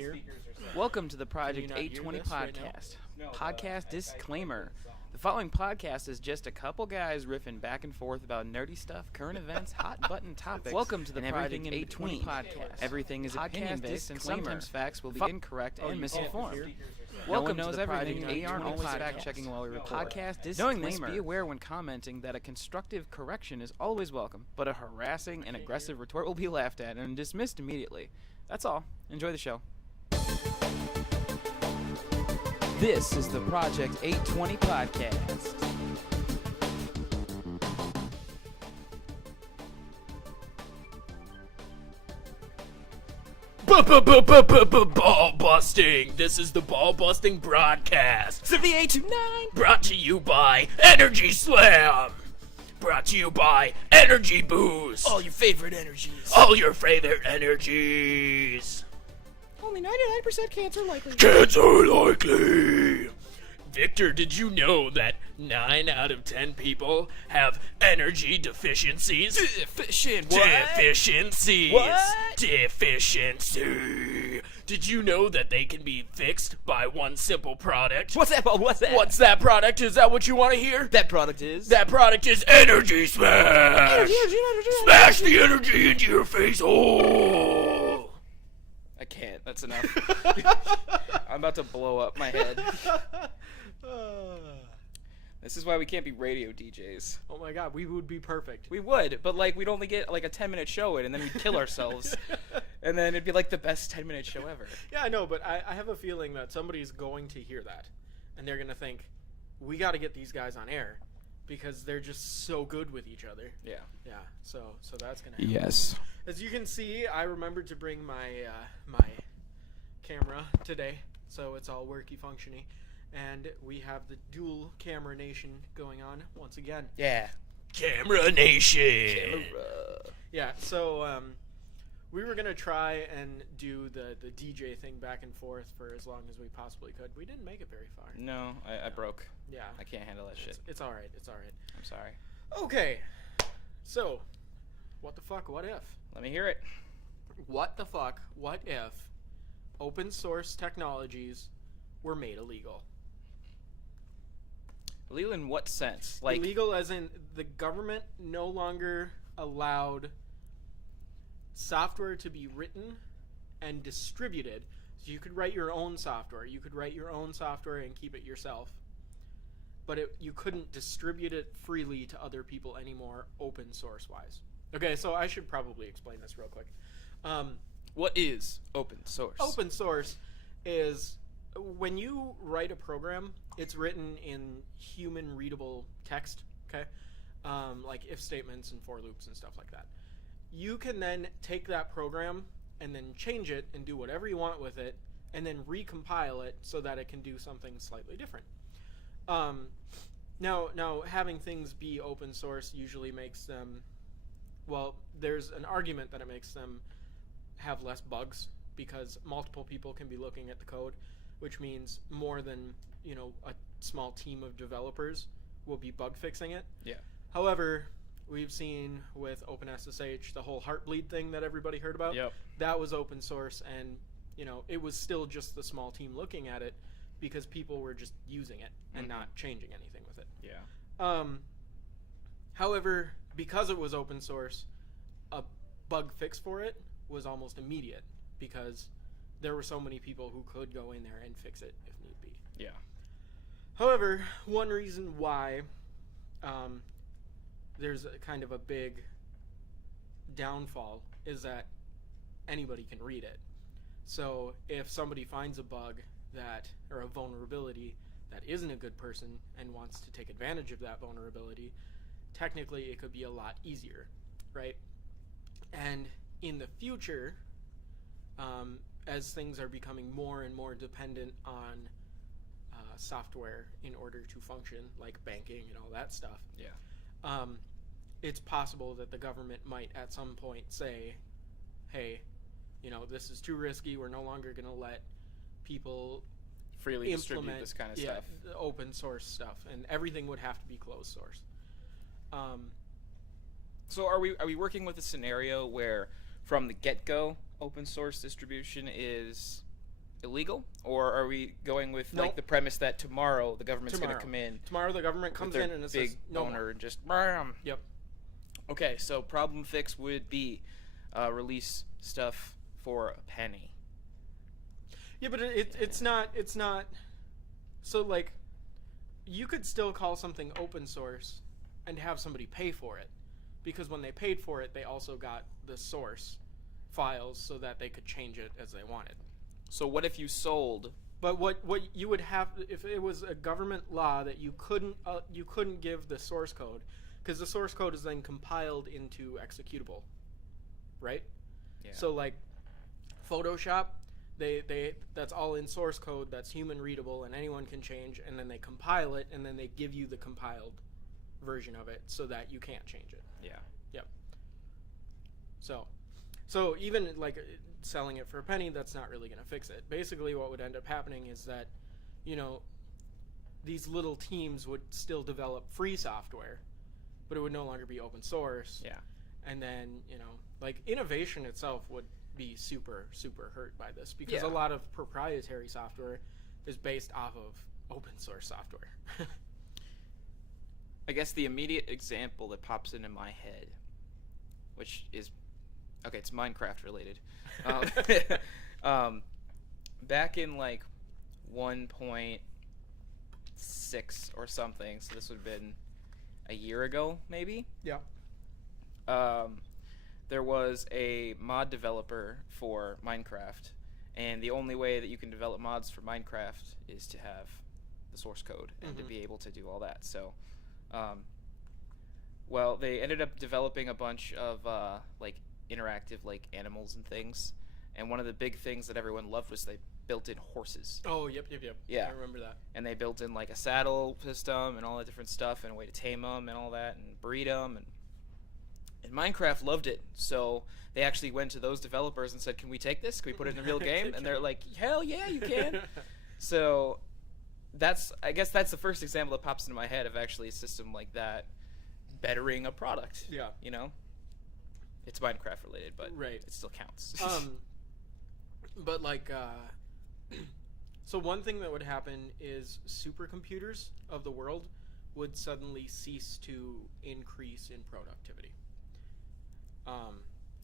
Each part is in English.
here. Welcome to the Project not hear 820 this right podcast. now? Podcast disclaimer. The following podcast is just a couple guys riffing back and forth about nerdy stuff, current events, hot button topics. Welcome to the Project 820 podcast. Everything is opinion-based and sometimes facts will be incorrect and misinformed. Welcome to the Project 820 podcast. Fact-checking while we record. Podcast disclaimer. Knowing this, be aware when commenting that a constructive correction is always welcome, but a harassing and aggressive retort will be laughed at and dismissed immediately. That's all. Enjoy the show. This is the Project 820 podcast. Ball busting. This is the ball busting broadcast. So the 829. Brought to you by Energy Slam. Brought to you by Energy Boost. All your favorite energies. All your favorite energies. Only 99% cancer likely. Cancer likely. Victor, did you know that 9 out of 10 people have energy deficiencies? Deficiencies. What? Deficiency. Did you know that they can be fixed by one simple product? What's that? What's that? What's that product? Is that what you want to hear? that product is? That product is Energy Smash! Energy. Smash the energy into your face hole! I can't. That's enough. I'm about to blow up my head. This is why we can't be radio DJs. Oh my god, we would be perfect. We would, but like we'd only get like a 10-minute show in, and then we'd kill ourselves, and then it'd be like the best 10-minute show ever. Yeah, I know, but I have a feeling that somebody's going to hear that, and they're going to think, we got to get these guys on air, because they're just so good with each other. Yeah. Yeah, so that's going to happen. Yes. As you can see, I remembered to bring my my camera today, so it's all worky functiony. And we have the dual camera nation going on once again. Yeah. Camera Nation! Yeah, so we were going to try and do the DJ thing back and forth for as long as we possibly could. We didn't make it very far. No, I broke. Yeah. I can't handle that shit. It's all right. It's all right. I'm sorry. Okay. So, what the fuck, what if? Let me hear it. What the fuck, what if open source technologies were made illegal? Illegal in what sense? Like illegal as in the government no longer allowed software to be written and distributed. So you could write your own software. You could write your own software and keep it yourself. But you couldn't distribute it freely to other people anymore, open source wise. Okay, so I should probably explain this real quick. what is open source? Open source is when you write a program, it's written in human readable text, okay? Like if statements and for loops and stuff like that. You can then take that program and then change it and do whatever you want with it and then recompile it so that it can do something slightly different. Now having things be open source usually makes them, well, there's an argument that it makes them have less bugs because multiple people can be looking at the code, which means more than, a small team of developers will be bug fixing it. Yeah. However, we've seen with OpenSSH, the whole Heartbleed thing that everybody heard about. Yep. That was open source, and it was still just the small team looking at it because people were just using it and not changing anything with it. Yeah. However, because it was open source, a bug fix for it was almost immediate because there were so many people who could go in there and fix it if need be. Yeah. However, one reason why there's a kind of a big downfall is that anybody can read it. So if somebody finds a bug or a vulnerability that isn't a good person and wants to take advantage of that vulnerability, technically it could be a lot easier, right? And in the future, as things are becoming more and more dependent on software in order to function, like banking and all that stuff, it's possible that the government might at some point say, hey, this is too risky, we're no longer going to let people freely distribute this kind of stuff. Open source stuff, and everything would have to be closed source. So are we working with a scenario where from the get-go open source distribution is illegal, or are we going with No. like the premise that tomorrow the government's going to come in? Tomorrow the government comes with in their and it big says no owner more. and just bam. Yep. Okay, so problem fix would be release stuff for a penny. Yeah, but it's not. So like, you could still call something open source and have somebody pay for it, because when they paid for it, they also got the source files so that they could change it as they wanted. So what if you sold? But what you would have, if it was a government law, that you couldn't give the source code, because the source code is then compiled into executable, right? Yeah. So like Photoshop, they that's all in source code that's human readable and anyone can change, and then they compile it and then they give you the compiled version of it so that you can't change it. Yeah. Yep. So even like selling it for a penny, that's not really going to fix it. Basically what would end up happening is that, you know, these little teams would still develop free software, but it would no longer be open source. Yeah. And then, you know, like innovation itself would be super, super hurt by this, because Yeah. a lot of proprietary software is based off of open source software. I guess the immediate example that pops into my head, which is, okay, it's Minecraft related. Back in like 1.6 or something, so this would have been a year ago, maybe. Yeah. There was a mod developer for Minecraft, and the only way that you can develop mods for Minecraft is to have the source code and to be able to do all that. So, well, they ended up developing a bunch of like interactive like animals and things, and one of the big things that everyone loved was they built in horses. Oh, yep. Yeah. I remember that. And they built in like a saddle system and all that different stuff and a way to tame them and all that and breed them, and Minecraft loved it, so they actually went to those developers and said, can we take this? Can we put it in a real game? And they're like, hell yeah, you can. So I guess that's the first example that pops into my head of actually a system like that bettering a product. Yeah. You know? It's Minecraft related, but Right. it still counts. But like, so one thing that would happen is supercomputers of the world would suddenly cease to increase in productivity.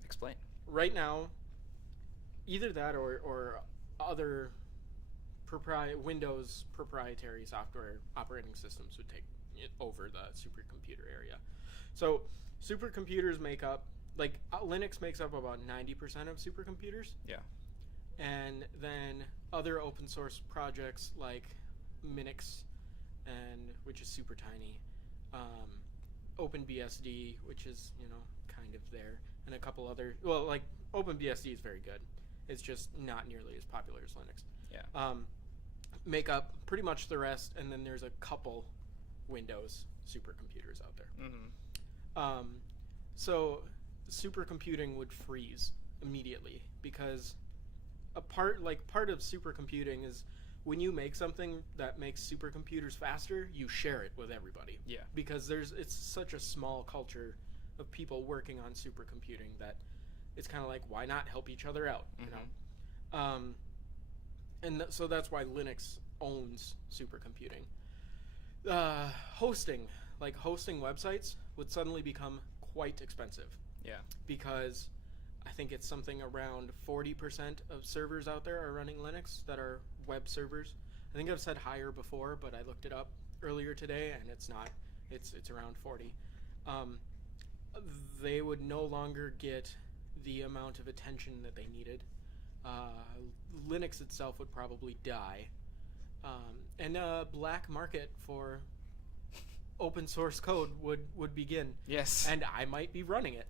Explain. Right now, either that or other Windows proprietary software operating systems would take it over the supercomputer area. So supercomputers make up, like Linux makes up about 90% of supercomputers. Yeah. And then other open source projects like Minix, which is super tiny, OpenBSD, which is, you know, kind of there, and a couple other, well, like OpenBSD is very good. It's just not nearly as popular as Linux. Yeah. Make up pretty much the rest, and then there's a couple Windows supercomputers out there. Mm-hmm. So supercomputing would freeze immediately, because part of supercomputing is when you make something that makes supercomputers faster, you share it with everybody. Yeah. Because it's such a small culture of people working on supercomputing that it's kind of like, why not help each other out, you know? So that's why Linux owns supercomputing. Hosting websites would suddenly become quite expensive. Yeah. Because I think it's something around 40% of servers out there are running Linux that are web servers. I think I've said higher before, but I looked it up earlier today and it's not. It's around 40. They would no longer get the amount of attention that they needed. Linux itself would probably die. And a black market for open source code would begin. Yes. And I might be running it.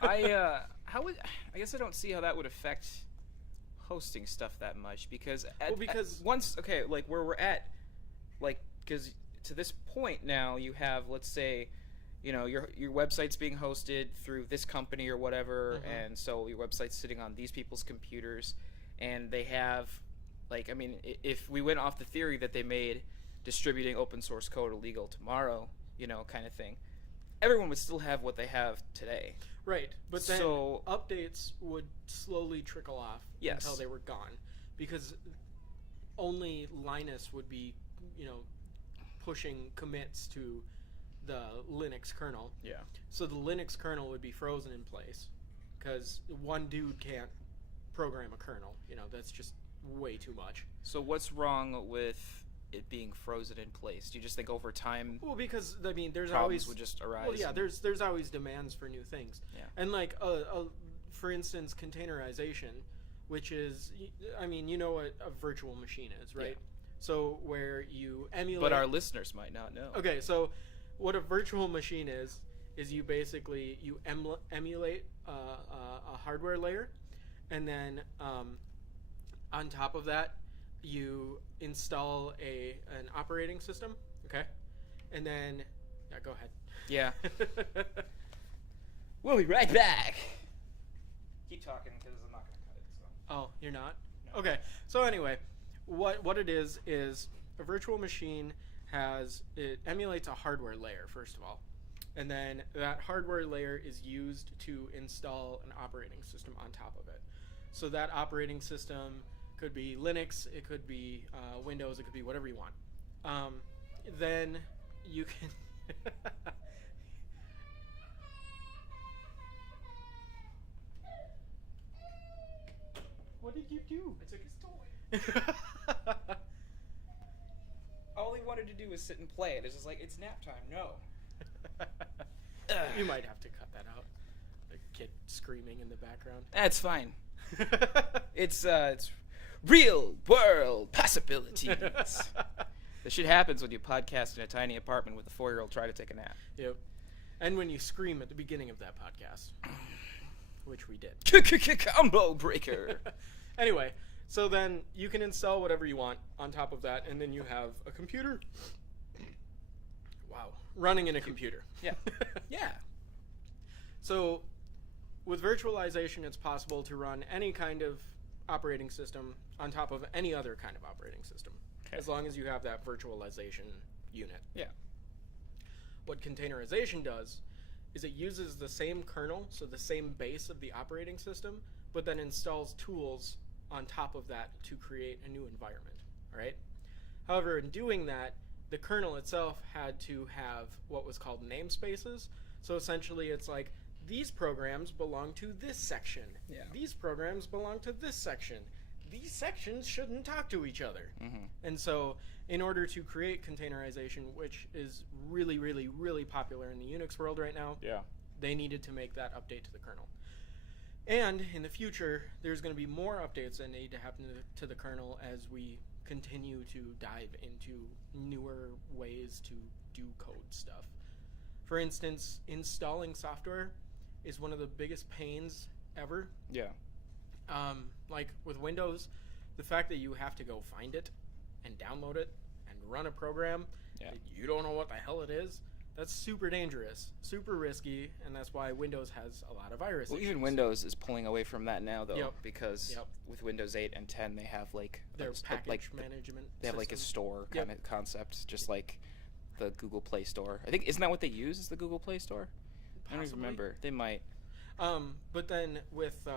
I guess I don't see how that would affect hosting stuff that much, because like where we're at, like, because to this point now you have, let's say, you know, your website's being hosted through this company or whatever, and so your website's sitting on these people's computers, and they have, like, I mean, if we went off the theory that they made distributing open source code illegal tomorrow, you know, kind of thing, everyone would still have what they have today. Right, but then So- updates would slowly trickle off Yes. until they were gone. because only Linus would be, pushing commits to the Linux kernel. Yeah. So the Linux kernel would be frozen in place because one dude can't program a kernel. That's just way too much. So what's wrong with it being frozen in place? Do you just think over time? Well, because there's problems always would just arise. Well, yeah, there's always demands for new things. Yeah. And like for instance, containerization, which is, you know what a virtual machine is, right? Yeah. So where you emulate. But our listeners might not know. Okay, so what a virtual machine is you basically emulate a hardware layer, and then on top of that you install an operating system. Okay, and then go ahead. Yeah. We'll be right back. Keep talking because I'm not gonna cut it. So. Oh, you're not? No. Okay. So anyway, what it is a virtual machine it emulates a hardware layer, first of all. And then that hardware layer is used to install an operating system on top of it. So that operating system could be Linux, it could be Windows, it could be whatever you want. Then you can What did you do? I took his toy. All he wanted to do was sit and play it. It's just like, it's nap time. No. You might have to cut that out. The kid screaming in the background. That's fine. It's real world possibilities. This shit happens when you podcast in a tiny apartment with a 4-year-old trying to take a nap. Yep. And when you scream at the beginning of that podcast, which we did. Combo breaker. Anyway, so then you can install whatever you want on top of that, and then you have a computer. Wow. Running in a computer. Yeah. Yeah. So with virtualization, it's possible to run any kind of operating system on top of any other kind of operating system, as long as you have that virtualization unit. Yeah. What containerization does is it uses the same kernel, so the same base of the operating system, but then installs tools on top of that to create a new environment, all right? However, in doing that, the kernel itself had to have what was called namespaces. So essentially it's like, these programs belong to this section. Yeah. These programs belong to this section. These sections shouldn't talk to each other. Mm-hmm. And so in order to create containerization, which is really, really, really popular in the Unix world right now, Yeah. they needed to make that update to the kernel. And in the future, there's going to be more updates that need to happen to the kernel as we continue to dive into newer ways to do code stuff. For instance, installing software is one of the biggest pains ever. Yeah. Like with Windows, the fact that you have to go find it and download it and run a program that you don't know what the hell it is, that's super dangerous, super risky, and that's why Windows has a lot of viruses. Well, even Windows is pulling away from that now, though, Yep. because with Windows 8 and 10, they have like their package management. They have like a system. store kind of concept, just like the Google Play Store. I think isn't that what they use? Is the Google Play Store? I don't even Possibly. remember. They might. But then with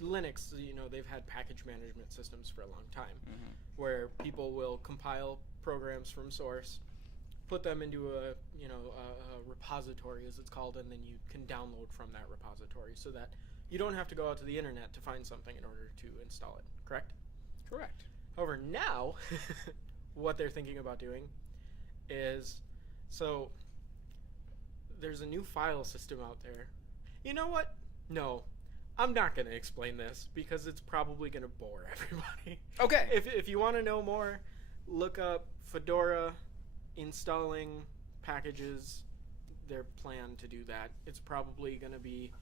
Linux, they've had package management systems for a long time, where people will compile programs from source, put them into a repository, as it's called, and then you can download from that repository, so that you don't have to go out to the internet to find something in order to install it. Correct? Correct. However, now what they're thinking about doing is, so there's a new file system out there. You know what? No, I'm not going to explain this because it's probably going to bore everybody. Okay. If you want to know more, look up Fedora installing packages. Their plan to do that. It's probably going to be,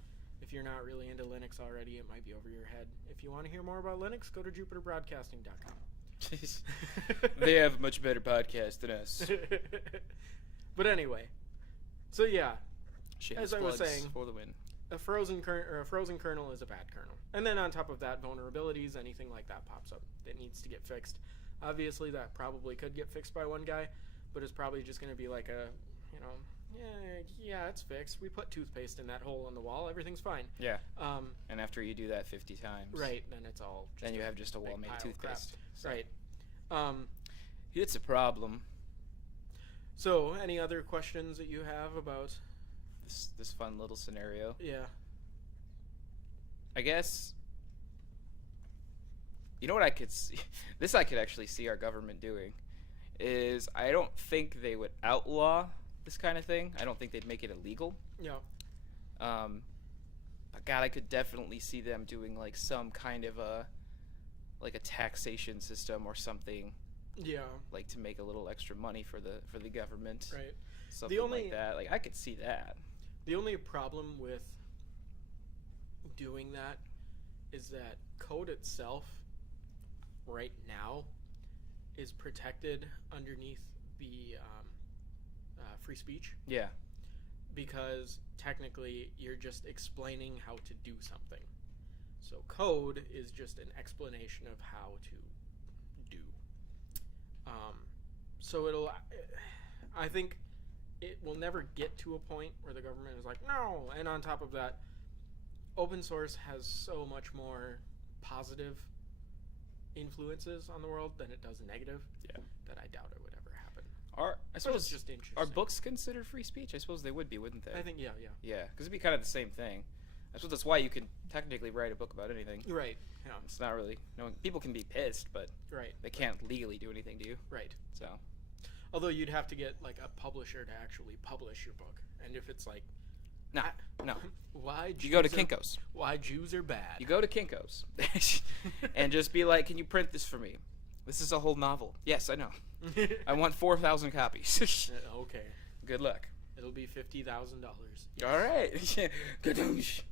if you're not really into Linux already, it might be over your head. If you want to hear more about Linux, go to jupiterbroadcasting.com. They have a much better podcast than us. But anyway, so yeah, Shameless as I was plugs saying, for the win. a frozen kernel is a bad kernel. And then on top of that, vulnerabilities, anything like that pops up that needs to get fixed. Obviously, that probably could get fixed by one guy, but it's probably just going to be like a, yeah, it's fixed. We put toothpaste in that hole in the wall. Everything's fine. Yeah. And after you do that 50 times, right, then it's all. Then you have just a wall-made toothpaste. So. Right. It's a problem. So, any other questions that you have about this fun little scenario? Yeah. I guess. You know what I could see? This I could actually see our government doing. Is I don't think they would outlaw this kind of thing. I don't think they'd make it illegal. Yeah. But God, I could definitely see them doing like some kind of a taxation system or something. Yeah. Like to make a little extra money for the government. Right. Something like that. Like I could see that. The only problem with doing that is that code itself right now is protected underneath the free speech. Yeah. Because technically you're just explaining how to do something. So code is just an explanation of how to do. So I think it will never get to a point where the government is like, no. And on top of that, open source has so much more positive influences on the world than it does negative. Yeah. That I doubt it would ever happen. I suppose it's just interesting. Are books considered free speech? I suppose they would be, wouldn't they? I think yeah. Yeah, because it'd be kind of the same thing. I suppose that's why you can technically write a book about anything. Right. Yeah. It's not really. No, people can be pissed, but right. They can't legally do anything to you. Right. So. Although you'd have to get like a publisher to actually publish your book, and if it's like, no. Why Jews you go to Kinko's? Why Jews are bad? You go to Kinko's, and just be like, "Can you print this for me? This is a whole novel." Yes, I know. I want 4,000 copies. Okay. Good luck. It'll be $50,000. All right. Gadoosh.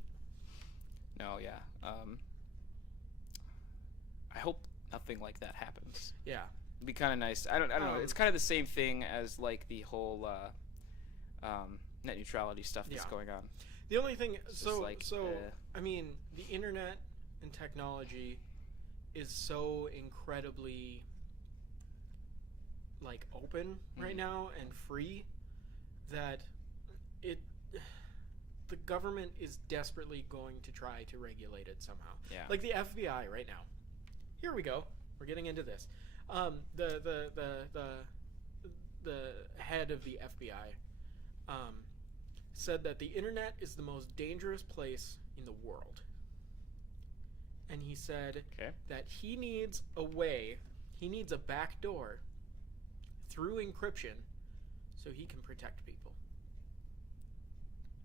No, yeah. I hope nothing like that happens. Yeah. It'd be kind of nice. I don't know. It's kind of the same thing as like the whole net neutrality stuff that's going on. The only thing, I mean, the internet and technology is so incredibly like open right now and free that the government is desperately going to try to regulate it somehow. Yeah. Like the FBI right now. Here we go. We're getting into this. The head of the FBI said that the internet is the most dangerous place in the world. And he said that he needs a back door through encryption so he can protect people.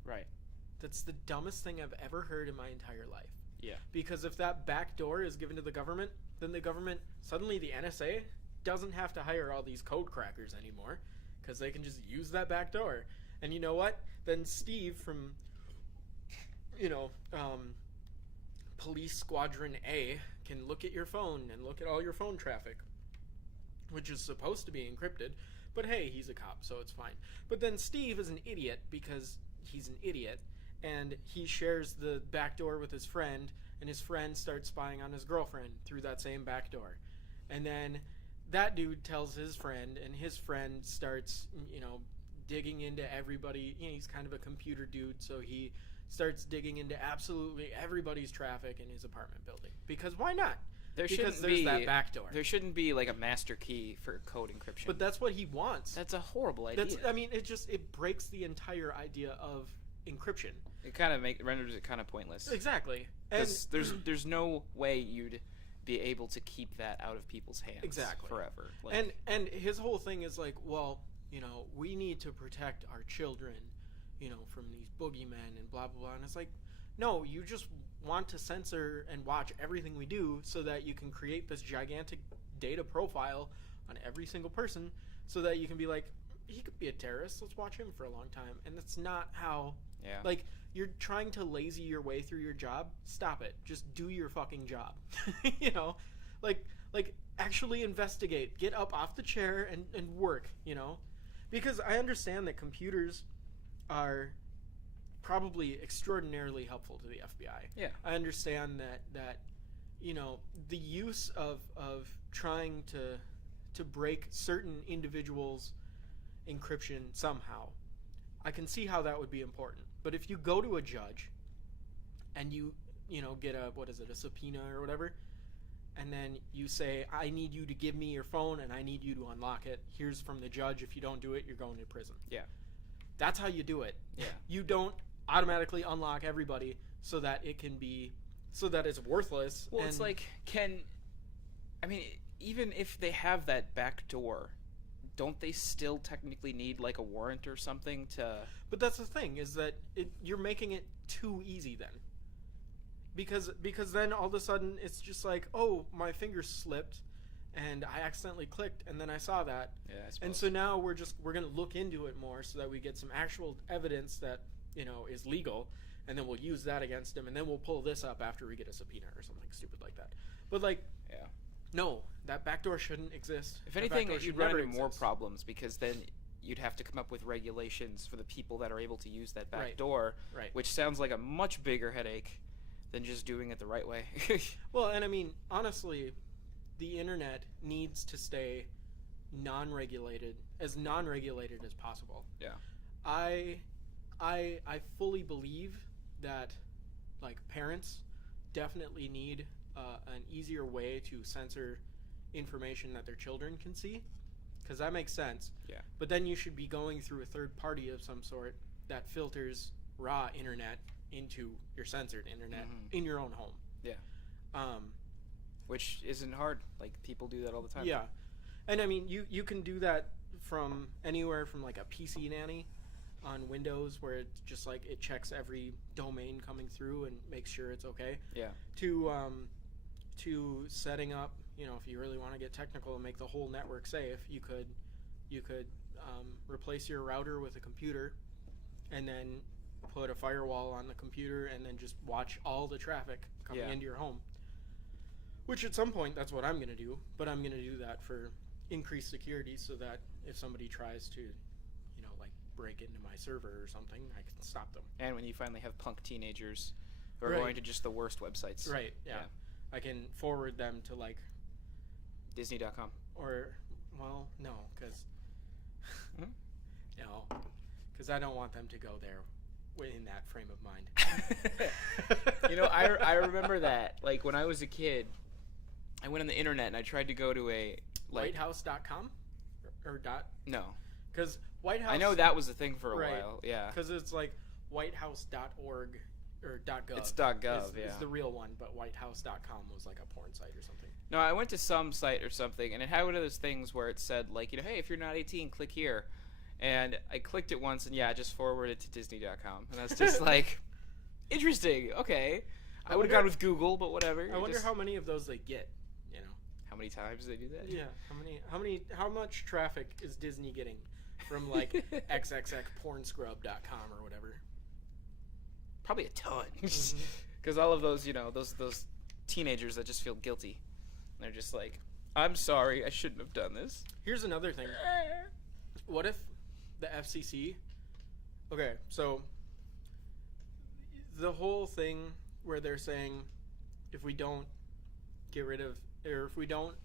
Right. That's the dumbest thing I've ever heard in my entire life. Yeah. Because if that back door is given to the government, then the government, suddenly the NSA, doesn't have to hire all these code crackers anymore because they can just use that back door. And you know what? Then Steve from, Police Squadron A can look at your phone and look at all your phone traffic, which is supposed to be encrypted. But hey, he's a cop, so it's fine. But then Steve is an idiot because he's an idiot, and he shares the back door with his friend, and his friend starts spying on his girlfriend through that same back door. And then that dude tells his friend, and his friend starts, digging into everybody. He's kind of a computer dude, so he starts digging into absolutely everybody's traffic in his apartment building. Because why not? There's that back door. There shouldn't be like a master key for code encryption. But that's what he wants. That's a horrible idea. It breaks the entire idea of encryption. It kind of renders it kind of pointless. Exactly. And there's no way you'd be able to keep that out of people's hands forever. And his whole thing is like, well, we need to protect our children, from these boogeymen and blah blah blah. And it's like, no, you just want to censor and watch everything we do so that you can create this gigantic data profile on every single person so that you can be like, he could be a terrorist, let's watch him for a long time. And that's not how like, you're trying to lazy your way through your job. Stop it. Just do your fucking job. Like actually investigate, get up off the chair and work, because I understand that computers are probably extraordinarily helpful to the FBI. Yeah. I understand that the use of trying to break certain individuals' encryption somehow I can see how that would be important. But if you go to a judge and you get a subpoena or whatever, and then you say, I need you to give me your phone and I need you to unlock it. Here's from the judge. If you don't do it, you're going to prison. Yeah. That's how you do it. Yeah. You don't automatically unlock everybody so that it's worthless. Well, it's like, even if they have that back door, don't they still technically need like a warrant or something to... But that's the thing, is that you're making it too easy then. Because then all of a sudden it's just like, oh, my finger slipped and I accidentally clicked and then I saw that. Yeah, I suppose. And so now we're going to look into it more so that we get some actual evidence that, is legal, and then we'll use that against him, and then we'll pull this up after we get a subpoena or something stupid like that. But yeah. No, that backdoor shouldn't exist. If anything, you'd run into more problems, because then you'd have to come up with regulations for the people that are able to use that back door, which sounds like a much bigger headache than just doing it the right way. Well, and honestly, the internet needs to stay non-regulated as possible. Yeah. I fully believe that, like, parents definitely need an easier way to censor information that their children can see, because that makes sense. Yeah. But then you should be going through a third party of some sort that filters raw internet into your censored internet in your own home. Yeah. Which isn't hard. Like, people do that all the time. Yeah. And you can do that from anywhere from like a PC nanny on Windows, where it's just like it checks every domain coming through and makes sure it's okay. Yeah. To setting up, if you really want to get technical and make the whole network safe, you could replace your router with a computer, and then put a firewall on the computer, and then just watch all the traffic coming into your home. Which at some point, that's what I'm going to do, but I'm going to do that for increased security, so that if somebody tries to, like, break into my server or something, I can stop them. And when you finally have punk teenagers who are going to just the worst websites. Right, yeah. I can forward them to, like... Disney.com. Or, well, no, because... No, because I don't want them to go there in that frame of mind. I remember that. Like, when I was a kid, I went on the internet and I tried to go to a... Whitehouse.com? Or dot? No. Because Whitehouse... I know that was a thing for a while, yeah. Because it's like whitehouse.org or .gov. It's .gov, It's the real one, but whitehouse.com was like a porn site or something. No, I went to some site or something, and it had one of those things where it said, like, hey, if you're not 18, click here. And I clicked it once, and I just forwarded to Disney.com. And that's just like, interesting, okay. I would have gone with Google, but whatever. I wonder how many of those they get, How many times they do that? Yeah, how much traffic is Disney getting from, like, xxxpornscrub.com or whatever? Probably a ton. Because all of those, those teenagers that just feel guilty. They're just like, I'm sorry, I shouldn't have done this. Here's another thing. What if the FCC... Okay, so the whole thing where they're saying if we don't get rid of... Or if we don't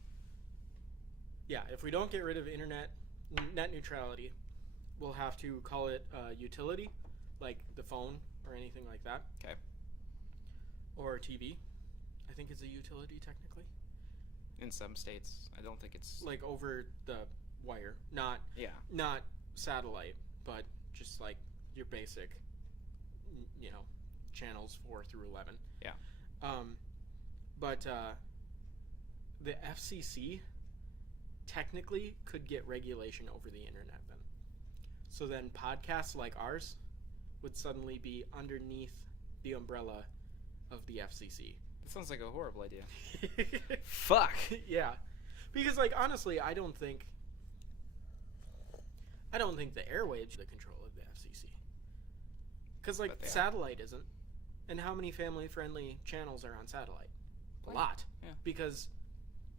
get rid of net neutrality, we'll have to call it utility, like the phone or anything like that. Okay. Or TV. I think it's a utility technically. In some states, I don't think it's like over the wire, not satellite, but just like your basic, channels 4 through 11. Yeah. But the FCC technically could get regulation over the internet then. So then podcasts like ours would suddenly be underneath the umbrella of the FCC. That sounds like a horrible idea. Fuck. Yeah. Because, like, honestly, I don't think the airwaves are the control of the FCC. Because, like, satellite isn't. And how many family-friendly channels are on satellite? A lot. Yeah. Because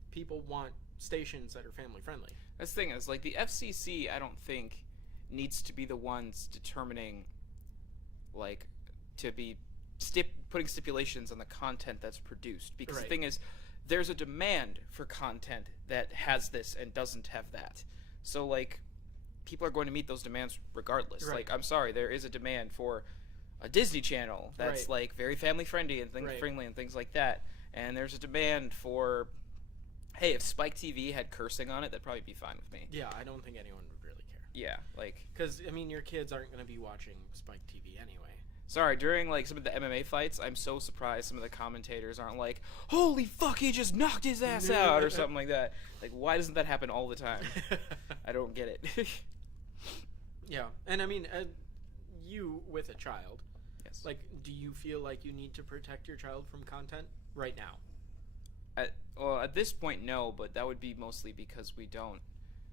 people want stations that are family-friendly. That's the thing is, like, the FCC, I don't think, needs to be the ones determining, like, to be putting stipulations on the content that's produced. Because the thing is, there's a demand for content that has this and doesn't have that. So, like, people are going to meet those demands regardless. Right. Like, I'm sorry, there is a demand for a Disney Channel that's Right. like very family friendly and Right. things like that. And there's a demand for, hey, if Spike TV had cursing on it, that'd probably be fine with me. Yeah, I don't think anyone would really care. Yeah, like, Because, I mean, your kids aren't going to be watching Spike TV anyway. sorry, during like some of the MMA fights, I'm so surprised some of the commentators aren't like, holy fuck, he just knocked his ass out, or something like that. Like, why doesn't that happen all the time? I don't get it. Yeah, and I mean, you with a child, Yes. like, do you feel like you need to protect your child from content right now? Well, at this point, no, but that would be mostly because we don't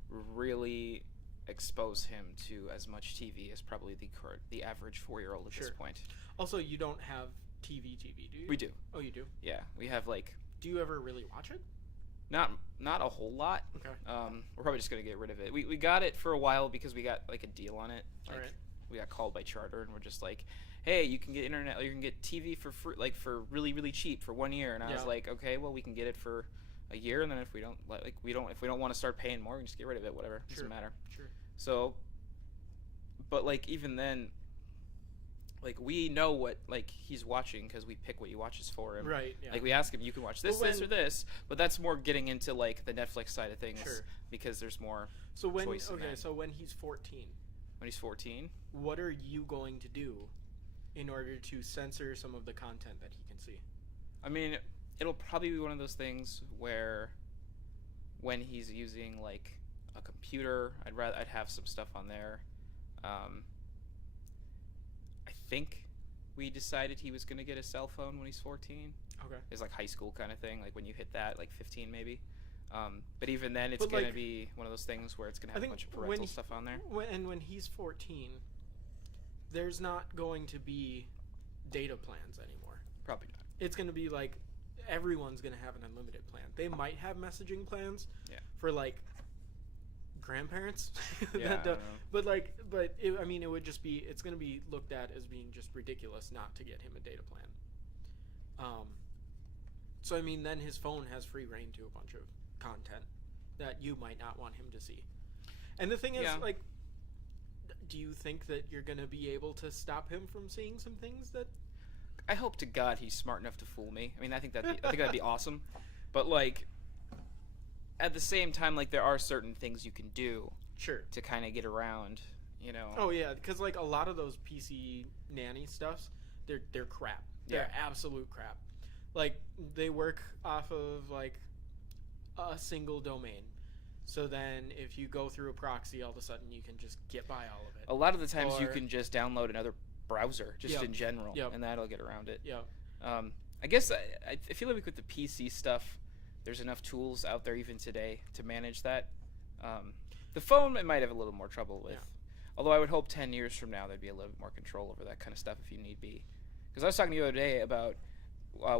really expose him to as much TV as probably the average 4-year-old at Sure. this point. Also, you don't have TV, do you? We do. Oh, you do? Yeah, we have like Do you ever really watch it? not a whole lot. Okay. We're probably just gonna get rid of it. We got it for a while because we got like a deal on it. Like, Alright. we got called by Charter, and we're just like, hey, you can get internet, or you can get TV for free, like for really really cheap for 1 year. And I was Yeah. like, okay, well we can get it for a year, and then if we don't if we don't want to start paying more, we can just get rid of it. Whatever, Sure. doesn't matter. Sure. So, but like even then, like we know what like he's watching because we pick what he watches for him. Right, yeah. Like we ask him, you can watch this, But this, or when- this. But that's more getting into like the Netflix side of things, Sure. because there's more So when choice in okay, that. so when he's 14, when he's 14. what are you going to do in order to censor some of the content that he can see? I mean, it'll probably be one of those things where when he's using like a computer, I'd have some stuff on there. I think we decided he was gonna get a cell phone when he's 14. Okay. It's like high school kind of thing, like when you hit that, like 15 maybe. But even then, it's But, gonna like, be one of those things where it's gonna I have a think bunch of when parental he- stuff on there. When he's 14, there's not going to be data plans anymore. Probably not. It's going to be like everyone's going to have an unlimited plan. They might have messaging plans Yeah. for like grandparents. Yeah, that I don't know. but like, I mean, it would just be, it's going to be looked at as being just ridiculous not to get him a data plan. So, I mean, then his phone has free reign to a bunch of content that you might not want him to see. And the thing is, Yeah. like, do you think that you're going to be able to stop him from seeing some things that... I hope to God he's smart enough to fool me. I mean, I think that'd be awesome. But like, at the same time, like there are certain things you can do Sure. to kind of get around, you know. Oh, yeah, because, like, a lot of those PC nanny stuffs, they're crap. They're absolute crap. Like, they work off of, like, a single domain. So then if you go through a proxy, all of a sudden you can just get by all of it. A lot of the times you Or- can just download another browser, just Yep. in general, Yep. and that'll get around it. Yeah. I guess I feel like with the PC stuff, there's enough tools out there even today to manage that. The phone it might have a little more trouble with. Yeah. Although I would hope 10 years from now there'd be a little bit more control over that kind of stuff if you need be. Because I was talking to you the other day about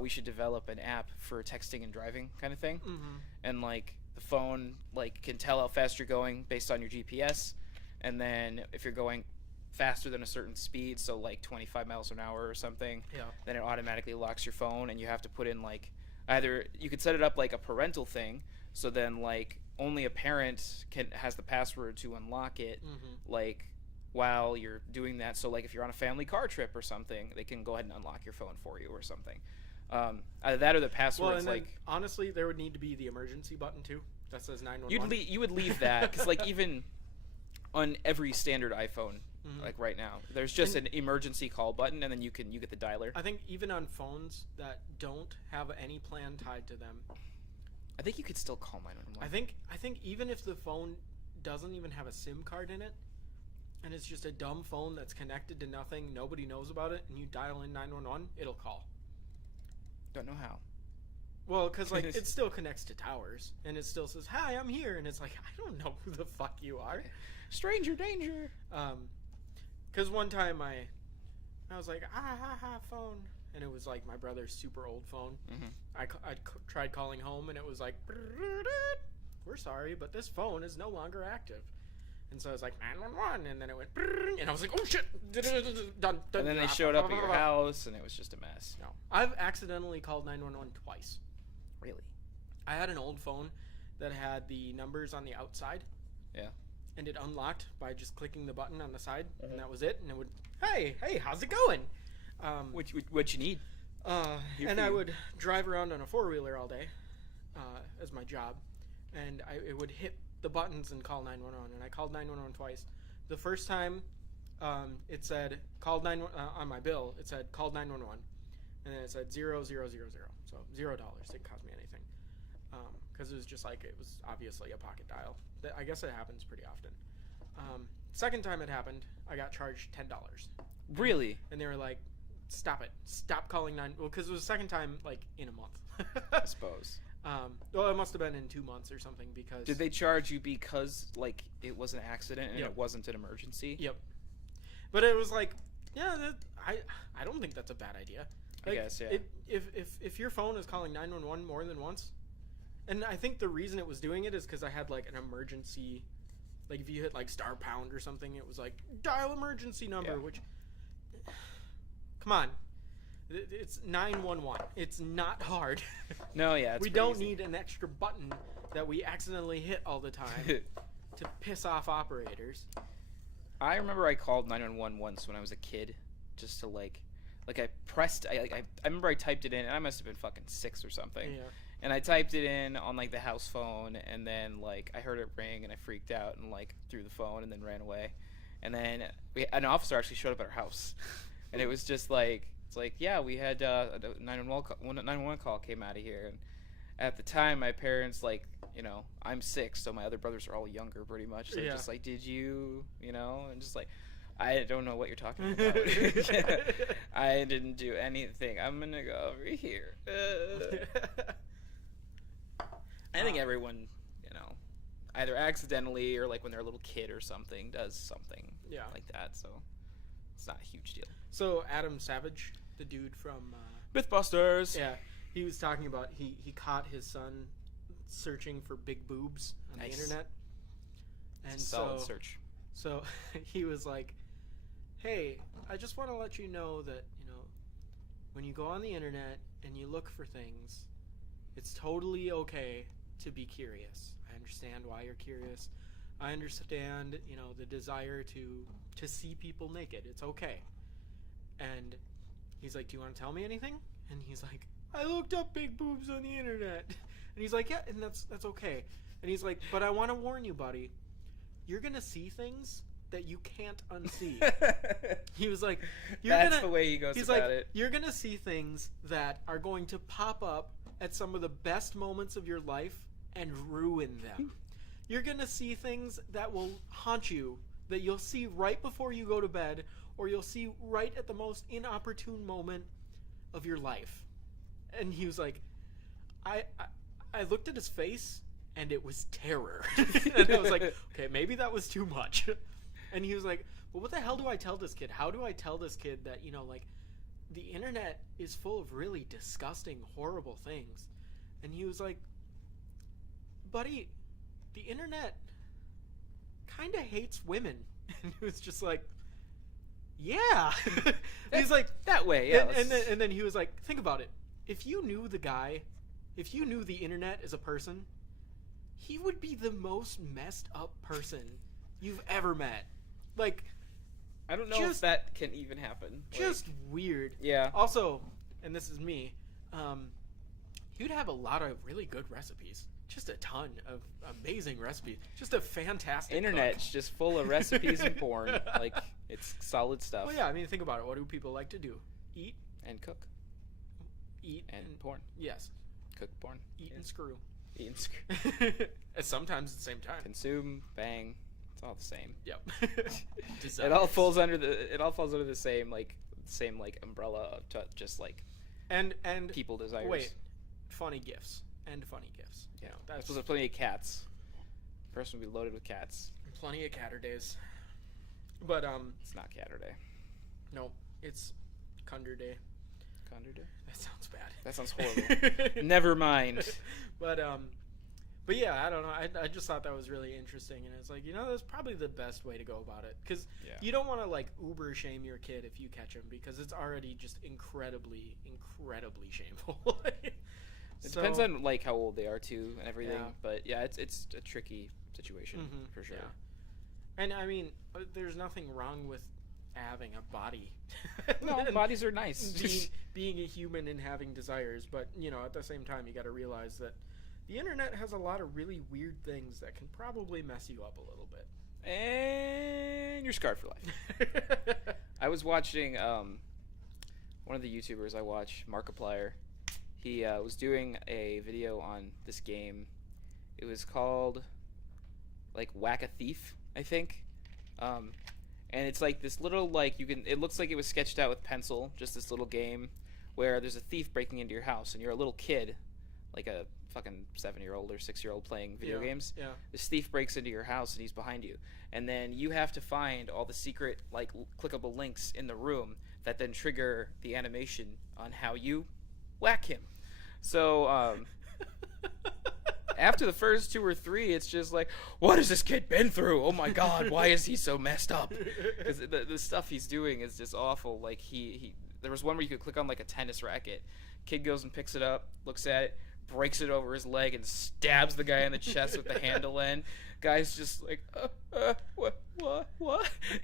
we should develop an app for texting and driving kind of thing. Mm-hmm. And like the phone like can tell how fast you're going based on your GPS, and then if you're going faster than a certain speed, so like 25 miles an hour or something, Yeah. then it automatically locks your phone, and you have to put in like either you could set it up like a parental thing, so then like only a parent has the password to unlock it, Mm-hmm. like while you're doing that. So like if you're on a family car trip or something, they can go ahead and unlock your phone for you or something. Either that or the Well, password's and then, like honestly, there would need to be the emergency button, too. That says 911. you would leave that because like even on every standard iPhone, Mhm. like right now, there's just And- an emergency call button, and then you get the dialer. I think even on phones that don't have any plan tied to them, I think you could still call 911. I think even if the phone doesn't even have a SIM card in it, and it's just a dumb phone that's connected to nothing, nobody knows about it, and you dial in 911, it'll call. Don't know how. Well, because like it still connects to towers, and it still says, "Hi, I'm here," and it's like, I don't know who the fuck you are. Stranger danger. Because one time I was like, phone, and it was like my brother's super old phone. Mhm. I tried calling home, and it was like, we're sorry, but this phone is no longer active. And so I was like 911, and then it went, and I was like, oh shit, done. And then they showed up at your house, and it was just a mess. No, I've accidentally called 911 twice. Really? I had an old phone that had the numbers on the outside. Yeah. and it unlocked by just clicking the button on the side, and that was it. And it would, hey, how's it going? What you need? And I would drive around on a 4-wheeler all day as my job, and it would hit the buttons and call 911. And I called 911 twice. The first time, it said called 911 on my bill. It said called 911, and then it said 0000. So $0. Didn't cost me anything, because it was just like, it was obviously a pocket dial. I guess it happens pretty often. Second time it happened, I got charged $10. Really? And they were like, stop it. Stop calling 9. Well, because it was the second time, like, in a month. I suppose. Well, it must have been in 2 months or something, because... Did they charge you because, like, it was an accident and Yep. it wasn't an emergency? Yep. But it was like, yeah, I don't think that's a bad idea. Like, I guess, yeah. If your phone is calling 911 more than once, and I think the reason it was doing it is because I had, like, an emergency... Like, if you hit, like, star pound or something, it was like, dial emergency number, which... Come on. It's 911. It's not hard. No, yeah, it's we pretty don't easy. need an extra button that we accidentally hit all the time to piss off operators. I remember I called 911 once when I was a kid, just to I pressed. I remember I typed it in, and I must have been fucking 6 or something. Yeah. And I typed it in on like the house phone, and then like I heard it ring, and I freaked out and like threw the phone, and then ran away. And then an officer actually showed up at our house, and it was just like, it's like, yeah, we had a 911 call came out of here, and at the time my parents, like, you know, I'm 6, so my other brothers are all younger pretty much. So Yeah. just like, did you, you know, and just like, I don't know what you're talking about. I didn't do anything. I'm gonna go over here. I think everyone, you know, either accidentally or like when they're a little kid or something, does something like that. So it's not a huge deal. So Adam Savage, the dude from Mythbusters. yeah, he was talking about he caught his son searching for big boobs on Nice. the internet, and Solid so search. so he was like, hey, I just want to let you know that, you know, when you go on the internet and you look for things, it's totally okay to be curious. I understand why you're curious. I understand, you know, the desire to see people naked. It's okay. And he's like, do you want to tell me anything? And he's like, I looked up big boobs on the internet. And he's like, yeah, and that's okay. And he's like, but I want to warn you, buddy. You're going to see things that you can't unsee. He was like, That's the way he goes he's about like, it. you're going to see things that are going to pop up at some of the best moments of your life and ruin them. You're going to see things that will haunt you, that you'll see right before you go to bed, or you'll see right at the most inopportune moment of your life. And he was like, I looked at his face, and it was terror. And I was like, okay, maybe that was too much. And he was like, well, what the hell do I tell this kid? How do I tell this kid that, you know, like, the internet is full of really disgusting, horrible things? And he was like, buddy, the internet kind of hates women. And he was just like, yeah. He's like, that way, yeah. and then he was like, think about it. If you knew the guy, if you knew the internet as a person, he would be the most messed up person you've ever met. Like, I don't know if that can even happen. Just weird. Yeah. Also, and this is me, he would have a lot of really good recipes. Just a ton of amazing recipes. Just a fantastic Internet's cook. just full of recipes and porn. Like, it's solid stuff. Well, yeah, I mean, think about it. What do people like to do? Eat. And cook. Eat. And porn. Yes. Cook porn. Eat and screw. Eat and screw. And sometimes at the same time. Consume, bang. It's all the same. Yep. It all falls under the same like umbrella of just like and people desires. Wait, funny gifts and funny gifts. Yeah, You know, that's there's plenty of cats. First one will be loaded with cats. plenty of catter days. But It's not Catter Day. no, it's Cunder Day. Cunder Day. That sounds bad. That sounds horrible. Never mind. But yeah, I don't know. I just thought that was really interesting, and it's like, you know, that's probably the best way to go about it, because you don't want to like uber shame your kid if you catch him, because it's already just incredibly shameful. It depends on like how old they are too and everything, Yeah. but yeah, it's a tricky situation for sure. And I mean, there's nothing wrong with having a body. No, bodies are nice. being a human and having desires, but at the same time, you got to realize that the internet has a lot of really weird things that can probably mess you up a little bit. And you're scarred for life. I was watching one of the YouTubers I watch, Markiplier. He was doing a video on this game. It was called like Whack a Thief, I think. And it's like this little it looks like it was sketched out with pencil, just this little game where there's a thief breaking into your house and you're a little kid, like a fucking 7-year-old or 6-year-old playing video games. Yeah. This thief breaks into your house and he's behind you. And then you have to find all the secret clickable links in the room that then trigger the animation on how you whack him. So after the first 2 or 3, it's just like, what has this kid been through? Oh my god, why is he so messed up? Because the stuff he's doing is just awful. Like there was one where you could click on like a tennis racket. Kid goes and picks it up, looks at it, breaks it over his leg, and stabs the guy in the chest with the handle end. Guy's just like, what?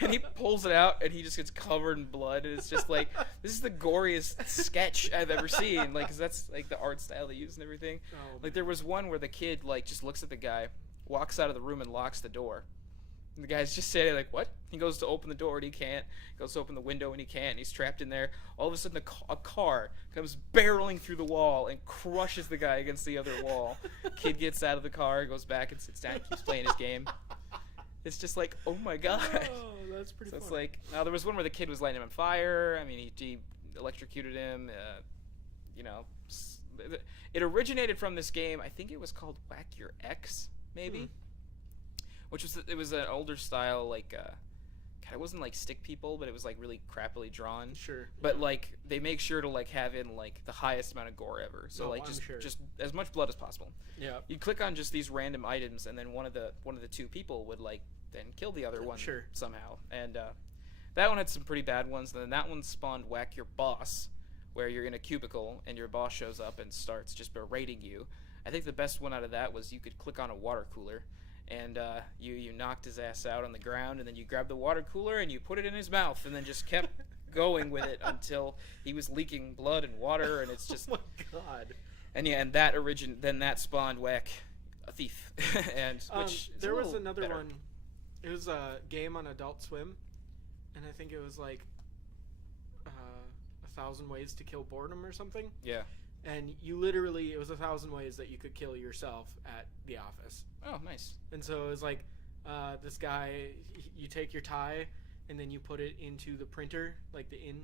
And he pulls it out, and he just gets covered in blood. And it's just like, this is the goriest sketch I've ever seen. Like, 'cause that's like the art style they use and everything. Oh, like, there was one where the kid just looks at the guy, walks out of the room, and locks the door. And the guy's just saying, like, what? He goes to open the door and he can't. He goes to open the window and he can't. And he's trapped in there. All of a sudden, a car comes barreling through the wall and crushes the guy against the other wall. Kid gets out of the car, goes back and sits down, keeps playing his game. It's just like, oh my god. Oh, that's pretty So it's funny. like, now there was one where the kid was lighting him on fire. I mean, he electrocuted him. It originated from this game. I think it was called Whack Your Ex, maybe. Mm-hmm. It was an older style, it wasn't like stick people, but it was like really crappily drawn. Sure. But like they make sure to have in the highest amount of gore ever. So I'm just sure. just as much blood as possible. Yeah. You click on just these random items, and then one of the 2 people would then kill the other one Sure. somehow. And that one had some pretty bad ones. And then that one spawned Whack Your Boss, where you're in a cubicle and your boss shows up and starts just berating you. I think the best one out of that was you could click on a water cooler. And you knocked his ass out on the ground, and then you grabbed the water cooler and you put it in his mouth, and then just kept going with it until he was leaking blood and water, and it's just. Oh my god. And then that spawned Whack a Thief, and which there was little another better. one. It was a game on Adult Swim, and I think it was like 1,000 Ways to Kill Boredom or something. Yeah. And it was 1,000 ways that you could kill yourself at the office. Oh, nice. And so it was like, this guy, you take your tie, and then you put it into the printer, like the in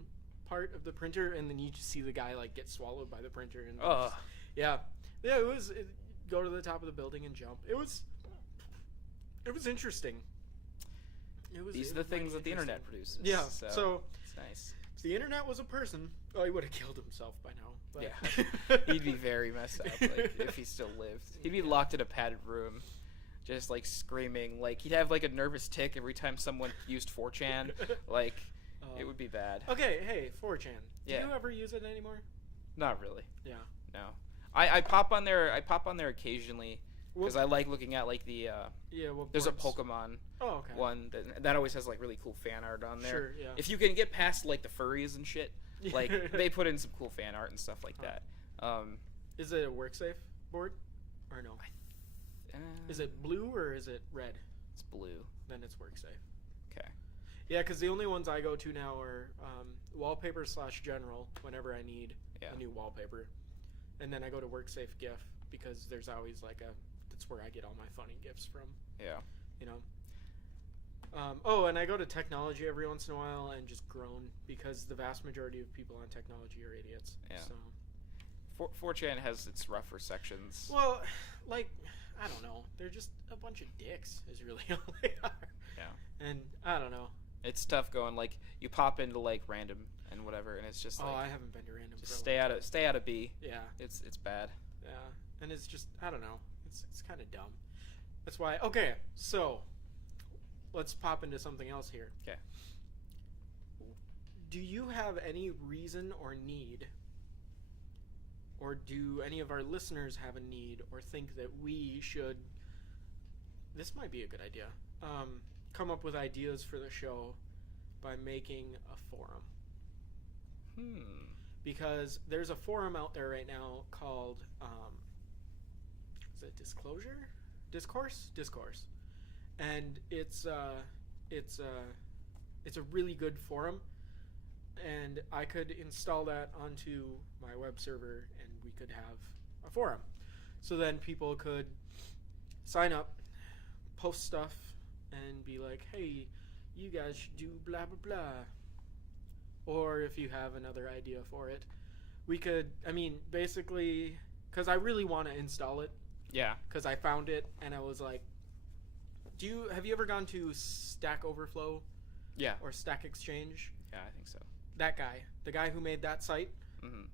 part of the printer, and then you just see the guy get swallowed by the printer. And yeah, go to the top of the building and jump. It was interesting. These are the things that the internet produces. Yeah. So it's nice. If the internet was a person, he would have killed himself by now. But. Yeah. He'd be very messed up if he still lived. He'd be locked in a padded room, just screaming. He'd have a nervous tick every time someone used 4chan. It would be bad. Okay, hey, 4chan. Yeah. Do you ever use it anymore? Not really. Yeah. No. I pop on there. I pop on there occasionally because I like looking at the. There's a Pokemon one that always has really cool fan art on there. Sure. Yeah. If you can get past the furries and shit, they put in some cool fan art and stuff like that. Is it a WorkSafe board or no? Is it blue or is it red? It's blue. Then it's WorkSafe. Okay. Yeah, because the only ones I go to now are wallpaper/general whenever I need a new wallpaper, and then I go to WorkSafe GIF because there's always that's where I get all my funny GIFs from. Yeah. And I go to technology every once in a while and just groan because the vast majority of people on technology are idiots. Yeah. So. 4chan has its rougher sections. Well, I don't know. They're just a bunch of dicks is really all they are. Yeah. And I don't know. It's tough going you pop into random and whatever, and it's just I haven't been to random. Just stay out of B. Yeah. It's bad. Yeah. And it's just I don't know. It's kind of dumb. That's why. Okay, so let's pop into something else here. Okay. Do you have any reason or need, or do any of our listeners have a need or think that we should? This might be a good idea. come up with ideas for the show by making a forum. Because there's a forum out there right now called, is it Discourse? And it's a really good forum, and I could install that onto my web server, and we could have a forum. So then people could sign up, post stuff, and be like, hey, you guys should do blah, blah, blah. Or if you have another idea for it, we could, basically, because I really want to install it. Yeah. Because I found it, and I was like, have you ever gone to Stack Overflow? Yeah. Or Stack Exchange? Yeah, I think so. That guy, the guy who made that site,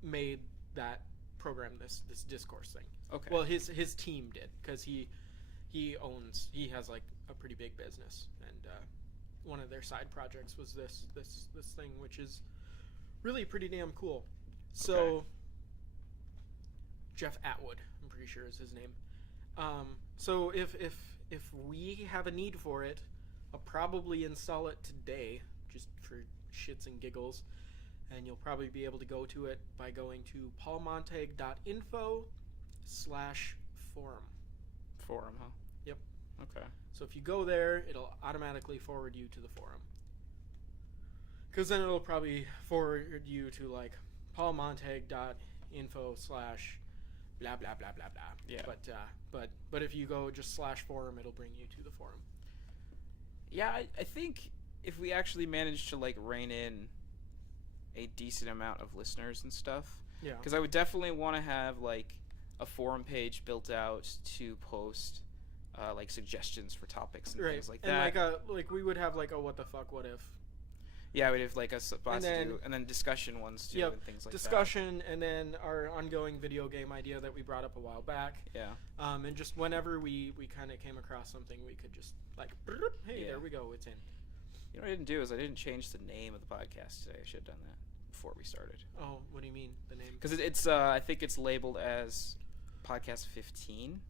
made that program, this discourse thing. Okay. Well, his team did, because he has like a pretty big business, and one of their side projects was this thing, which is really pretty damn cool. So, okay. Jeff Atwood, I'm pretty sure is his name. So if we have a need for it, I'll probably install it today, just for shits and giggles, and you'll probably be able to go to it by going to paulmontag.info/forum. Forum, huh? Yep. Okay. So if you go there, it'll automatically forward you to the forum. Because then it'll probably forward you to like paulmontag.info/blah blah blah blah blah. Yeah. But if you go just /forum, it'll bring you to the forum. Yeah, I think if we actually manage to like rein in a decent amount of listeners and stuff. Yeah. Because I would definitely want to have like a forum page built out to post like suggestions for topics and things like that. And like we would have like a what the fuck, what if. Yeah, we'd have like a spot to do, and then discussion ones too, and things like discussion, that. And then our ongoing video game idea that we brought up a while back. Yeah. And just whenever we kind of came across something, we could just like, hey, there we go, it's in. You know what I didn't do is I didn't change the name of the podcast today. I should have done that before we started. Oh, what do you mean, the name? Because it's I think it's labeled as podcast 15.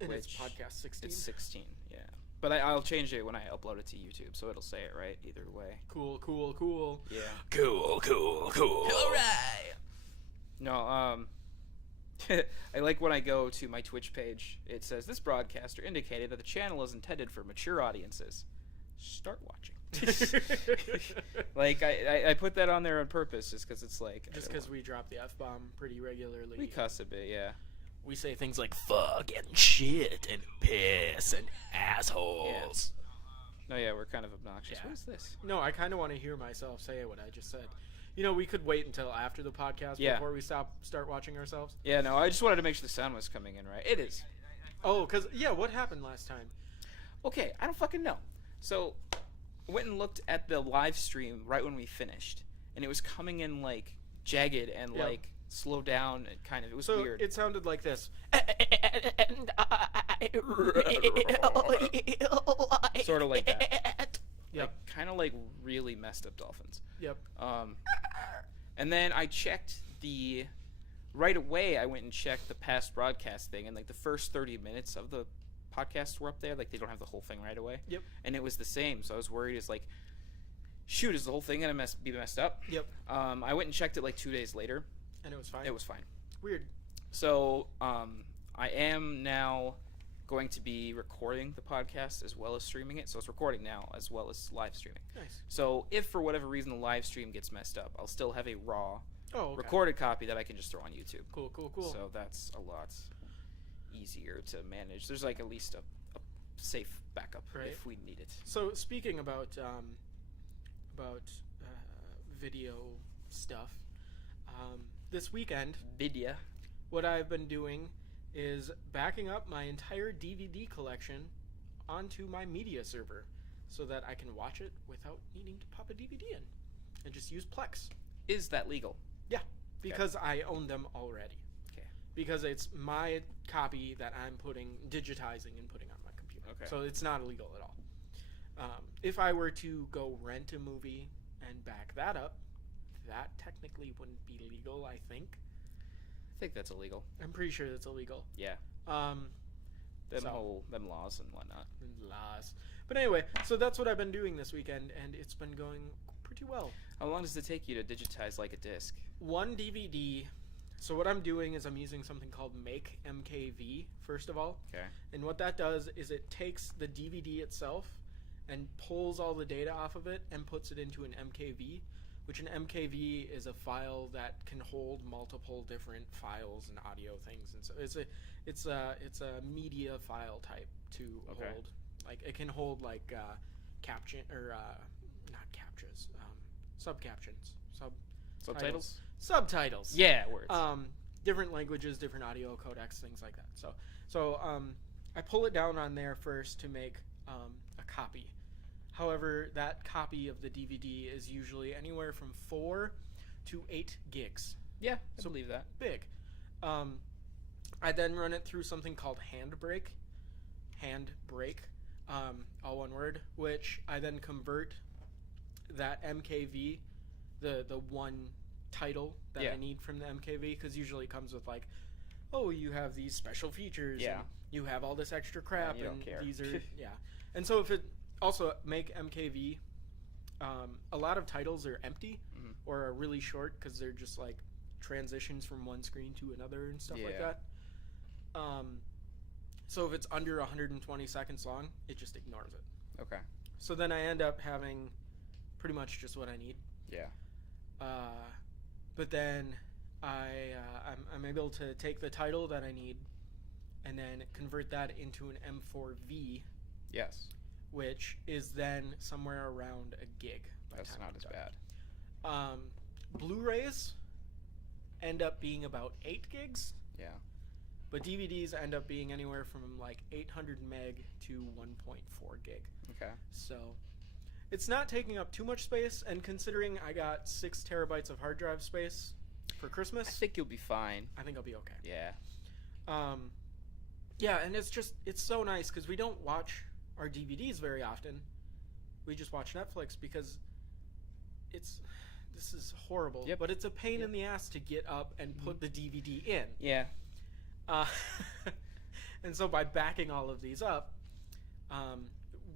And it's podcast 16? It's 16, yeah. But I'll change it when I upload it to YouTube, so it'll say it right either way. Cool. Yeah. Cool. All right. No, I like when I go to my Twitch page, it says, this broadcaster indicated that the channel is intended for mature audiences. Start watching. Like, I put that on there on purpose just because it's like... Just because we drop the F-bomb pretty regularly. We cuss a bit, yeah. We say things like fuck and shit and piss and assholes. Yeah. No, yeah, we're kind of obnoxious. Yeah. What is this? No, I kind of want to hear myself say what I just said. You know, we could wait until after the podcast before we start watching ourselves. Yeah, no, I just wanted to make sure the sound was coming in right. It is. Oh, because, what happened last time? Okay, I don't fucking know. So, I went and looked at the live stream right when we finished, and it was coming in, like, jagged and, like, slow down and kind of. It was weird. It sounded like this. Sort of like that. Yep. Like, kind of like really messed up dolphins. Yep. And then I checked right away I went and checked the past broadcast thing, and like the first 30 minutes of the podcast were up there. Like they don't have the whole thing right away. Yep. And it was the same, so I was worried. It's like, shoot, is the whole thing gonna be messed up? Yep. I went and checked it like 2 days later. And it was fine? It was fine. Weird. So, I am now going to be recording the podcast as well as streaming it. So it's recording now as well as live streaming. Nice. So if for whatever reason the live stream gets messed up, I'll still have a raw recorded copy that I can just throw on YouTube. Cool. So that's a lot easier to manage. There's like at least a safe backup if we need it. So speaking about video stuff, this weekend, what I've been doing is backing up my entire DVD collection onto my media server so that I can watch it without needing to pop a DVD in and just use Plex. Is that legal? Yeah, because I own them already. Okay. Because it's my copy that I'm digitizing and putting on my computer. Okay. So it's not illegal at all. If I were to go rent a movie and back that up, that technically wouldn't be legal, I think. I think that's illegal. I'm pretty sure that's illegal. Yeah. them laws and whatnot. Laws. But anyway, so that's what I've been doing this weekend, and it's been going pretty well. How long does it take you to digitize like a disc? One DVD. So what I'm doing is I'm using something called Make MKV, first of all. Okay. And what that does is it takes the DVD itself and pulls all the data off of it and puts it into an MKV, which an MKV is a file that can hold multiple different files and audio things, and so it's a media file type to hold. Like it can hold like caption or not captures, subcaptions, subtitles. Yeah, words. Different languages, different audio codecs, things like that. So I pull it down on there first to make a copy. However, that copy of the DVD is usually anywhere from 4 to 8 gigs. Yeah, I believe that. Big. I then run it through something called Handbrake, all one word, which I then convert that MKV, the one title that I need from the MKV, because usually it comes with like, oh, you have these special features, and you have all this extra crap, and you don't care. These are and so if it also Make MKV, a lot of titles are empty or are really short because they're just like transitions from one screen to another and stuff like that. So if it's under 120 seconds long, it just ignores it. Okay. So then I end up having pretty much just what I need. Yeah. But then I'm able to take the title that I need and then convert that into an M4V. Yes. Which is then somewhere around a gig. That's not as bad. Blu-rays end up being about 8 gigs. Yeah. But DVDs end up being anywhere from like 800 meg to 1.4 gig. Okay. So it's not taking up too much space, and considering I got 6 terabytes of hard drive space for Christmas, I think you'll be fine. I think I'll be okay. Yeah. Yeah, and it's so nice because we don't watch our DVDs very often. We just watch Netflix because this is horrible. Yep. But it's a pain in the ass to get up and put the DVD in. Yeah. And so by backing all of these up,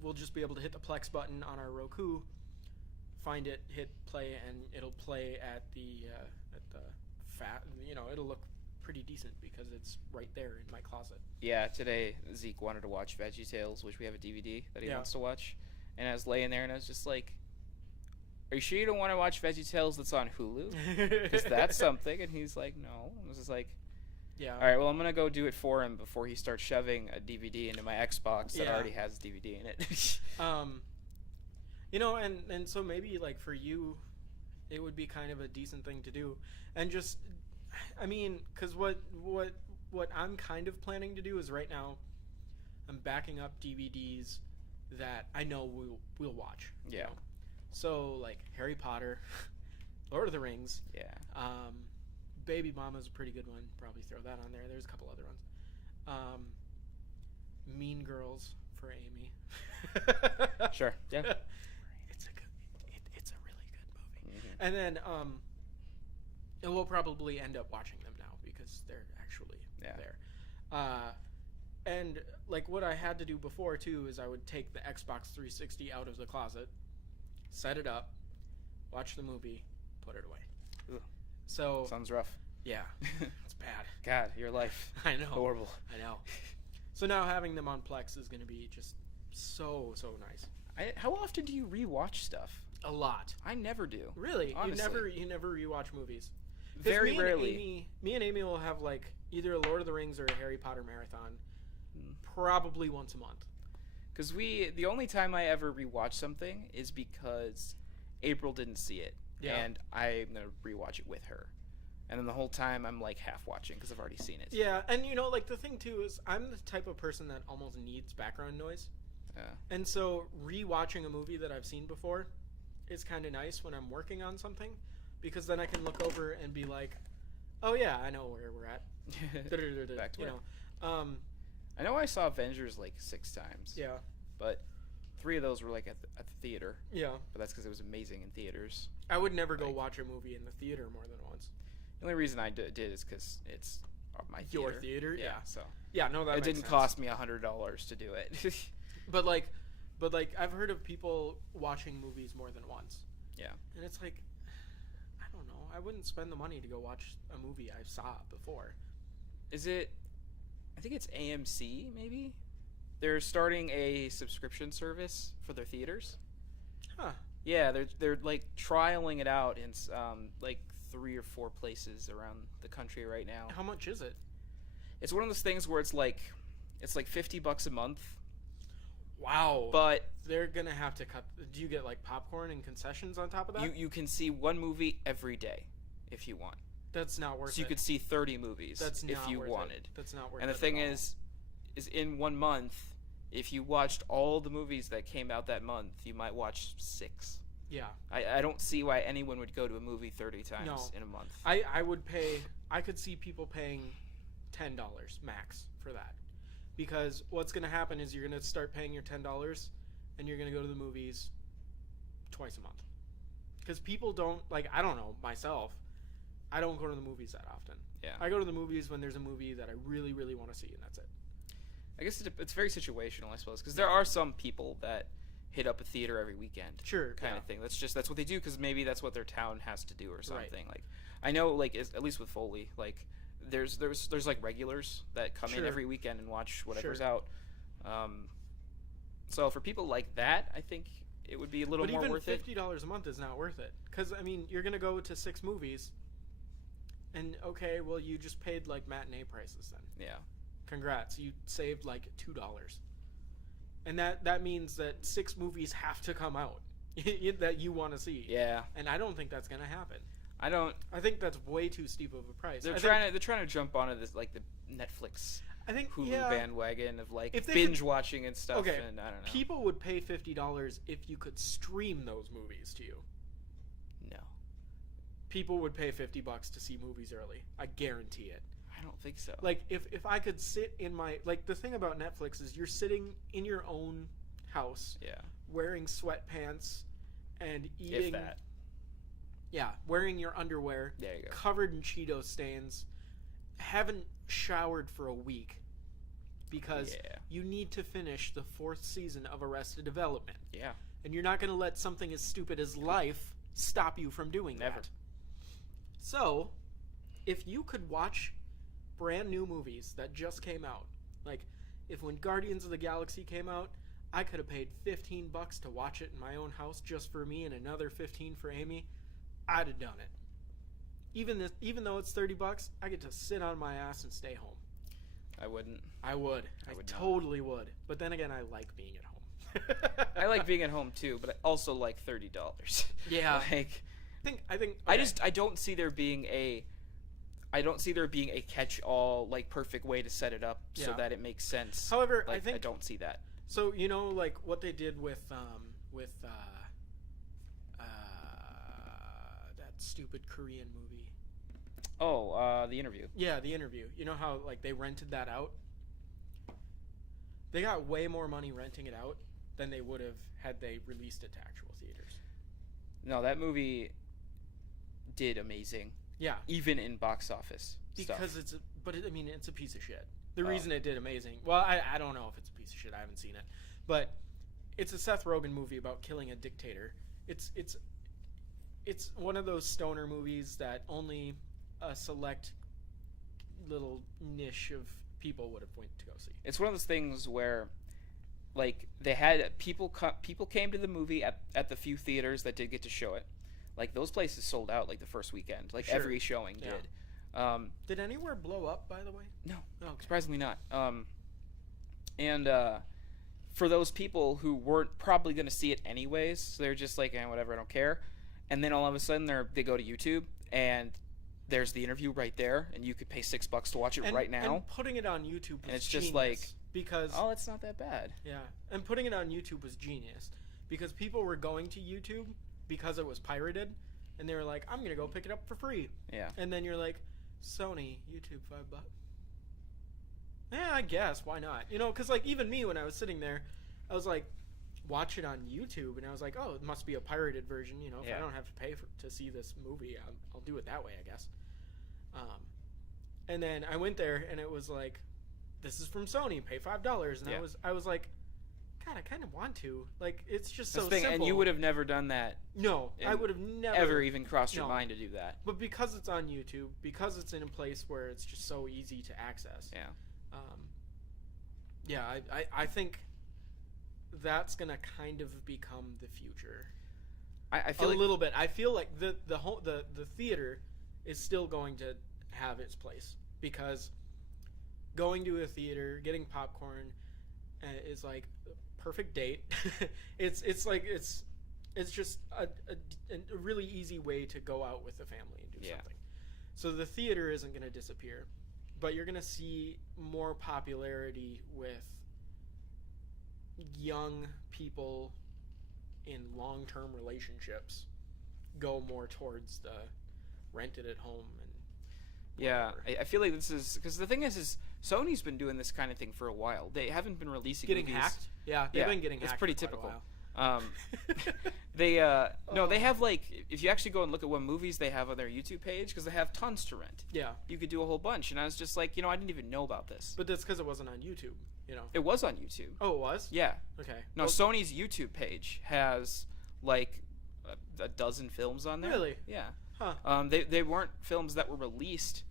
we'll just be able to hit the Plex button on our Roku, find it, hit play, and it'll play at the it'll look pretty decent because it's right there in my closet. Yeah, today Zeke wanted to watch VeggieTales, which we have a DVD that he wants to watch, and I was laying there and I was just like, are you sure you don't want to watch VeggieTales that's on Hulu? Because that's something. And he's like, no. I was just like, yeah. All right, well, I'm going to go do it for him before he starts shoving a DVD into my Xbox that already has DVD in it. And so maybe like for you, it would be kind of a decent thing to do. And just, I mean, because what I'm kind of planning to do is right now I'm backing up DVDs that I know we'll watch. Yeah. You know? So like Harry Potter, Lord of the Rings. Yeah. Baby Mama's a pretty good one. Probably throw that on there. There's a couple other ones. Mean Girls for Amy. Sure. Yeah. It's a really good movie. Mm-hmm. And then and we'll probably end up watching them now because they're actually there. And like what I had to do before too is I would take the Xbox 360 out of the closet, set it up, watch the movie, put it away. Ugh. So sounds rough. Yeah, it's bad. God, your life. I know. Horrible. I know. So now having them on Plex is going to be just so nice. How often do you rewatch stuff? A lot. I never do. Really? Honestly. You never rewatch movies? Very rarely. Me and Amy will have like either a Lord of the Rings or a Harry Potter marathon, probably once a month. Because the only time I ever rewatch something is because April didn't see it, and I'm gonna rewatch it with her, and then the whole time I'm like half watching because I've already seen it. Yeah, and like the thing too is I'm the type of person that almost needs background noise. Yeah. And so rewatching a movie that I've seen before is kind of nice when I'm working on something, because then I can look over and be like, oh yeah, I know where we're at. Back to work. I know I saw Avengers like 6 times. Yeah. But 3 of those were like at the theater. Yeah. But that's because it was amazing in theaters. I would never go watch a movie in the theater more than once. The only reason I did is because it's my Your theater? Yeah. So Yeah, no, that it makes didn't sense. cost me $100 to do it. But I've heard of people watching movies more than once. Yeah. And it's like, I don't know. I wouldn't spend the money to go watch a movie I saw before. Is it? I think it's AMC. Maybe they're starting a subscription service for their theaters. Huh. Yeah, they're like trialing it out in like 3 or 4 places around the country right now. How much is it? It's one of those things where it's like $50 a month. Wow. But they're gonna have to cut. Do you get like popcorn and concessions on top of that? you can see one movie every day if you want. That's not worth it. So you could see 30 movies That's if not you worth wanted. It. That's not worth it. And the thing is in 1 month, if you watched all the movies that came out that month, you might watch 6. Yeah. I don't see why anyone would go to a movie 30 times in a month. I would pay. I could see people paying $10 max for that, because what's gonna happen is you're gonna start paying your $10, and you're gonna go to the movies twice a month. Because people don't like. I don't know myself. I don't go to the movies that often. Yeah. I go to the movies when there's a movie that I really, really want to see, and that's it. I guess it's very situational, I suppose, because there are some people that hit up a theater every weekend, Sure, kind of thing. That's what they do, because maybe that's what their town has to do or something. Right. Like, I know, like at least with Foley, like there's like regulars that come in every weekend and watch whatever's out. So for people like that, I think it would be a little more worth it. But even $50 a month is not worth it, because I mean, you're gonna go to 6 movies, and okay, well, you just paid like matinee prices then. Yeah. Congrats, you saved like $2, and that means that 6 movies have to come out that you want to see. Yeah. And I don't think that's gonna happen. I think that's way too steep of a price. They're trying to jump onto this like the Netflix, I think Hulu bandwagon of like if they binge watching and stuff. Okay, and I don't know. people would pay $50 if you could stream those movies to you. No. People would pay $50 to see movies early. I guarantee it. I don't think so. Like if I could sit in my the thing about Netflix is you're sitting in your own house, wearing sweatpants and eating. If that. Yeah, wearing your underwear, there you go. Covered in Cheeto stains, haven't showered for a week because you need to finish the 4th season of Arrested Development. Yeah. And you're not going to let something as stupid as life stop you from doing that. So, if you could watch brand new movies that just came out, like if when Guardians of the Galaxy came out, I could have paid $15 to watch it in my own house just for me and another $15 for Amy, I'd have done it. Even though it's $30, I get to sit on my ass and stay home. I wouldn't. I would totally would. But then again, I like being at home. I like being at home too, but I also like $30. Yeah. Like, I think. Okay. I don't see there being a catch-all like perfect way to set it up so that it makes sense. However, like, I don't see that. So you know, like what they did with that stupid Korean movie. Oh, The Interview. Yeah, The Interview. You know how like they rented that out? They got way more money renting it out than they would have had they released it to actual theaters. No, that movie did amazing. Yeah. Even in box office because stuff. it's a piece of shit. The reason it did amazing. Well, I don't know if it's a piece of shit. I haven't seen it. But it's a Seth Rogen movie about killing a dictator. It's one of those stoner movies that only a select little niche of people would have went to go see. It's one of those things where like they had people came to the movie at the few theaters that did get to show it. Like those places sold out like the first weekend. Like every showing did. Did Anywhere blow up, by the way? No. Okay. Surprisingly not. And for those people who weren't probably going to see it anyways, so they're just like, whatever, I don't care. And then all of a sudden they go to YouTube and there's The Interview right there, and you could pay $6 to watch it right now. And putting it on YouTube was and it's genius just like, because it's not that bad. Yeah, and putting it on YouTube was genius because people were going to YouTube because it was pirated, and they were like, I'm gonna go pick it up for free. Yeah. And then you're like, Sony, YouTube, $5. Yeah, I guess why not? You know, because like even me when I was sitting there, I was like, watch it on YouTube, and I was like, oh, it must be a pirated version. You know, if I don't have to pay to see this movie, I'll do it that way, I guess. And then I went there, and it was like, this is from Sony, pay $5. And I was like, God, I kind of want to. Like, it's just so simple. And you would have never done that. No, I would have never. Ever even crossed your mind to do that. But because it's on YouTube, because it's in a place where it's just so easy to access. Yeah. I think that's going to kind of become the future. I feel a little bit. I feel like the theater is still going to have its place, because going to a theater, getting popcorn is like a perfect date. it's just a really easy way to go out with the family and do something. So the theater isn't going to disappear, but you're going to see more popularity with young people in long-term relationships go more towards the rented at home and whatever. I feel like this is because the thing is Sony's been doing this kind of thing for a while. They haven't been releasing getting movies. Hacked. Yeah, they've been getting hacked. It's pretty for typical. Quite a while. They have like, if you actually go and look at what movies they have on their YouTube page, because they have tons to rent. Yeah, you could do a whole bunch, and I was just like, I didn't even know about this. But that's because it wasn't on YouTube. It was on YouTube. Oh, it was? Yeah. Okay. No, Sony's YouTube page has like a dozen films on there. Really? Yeah. Huh. They weren't films that were released.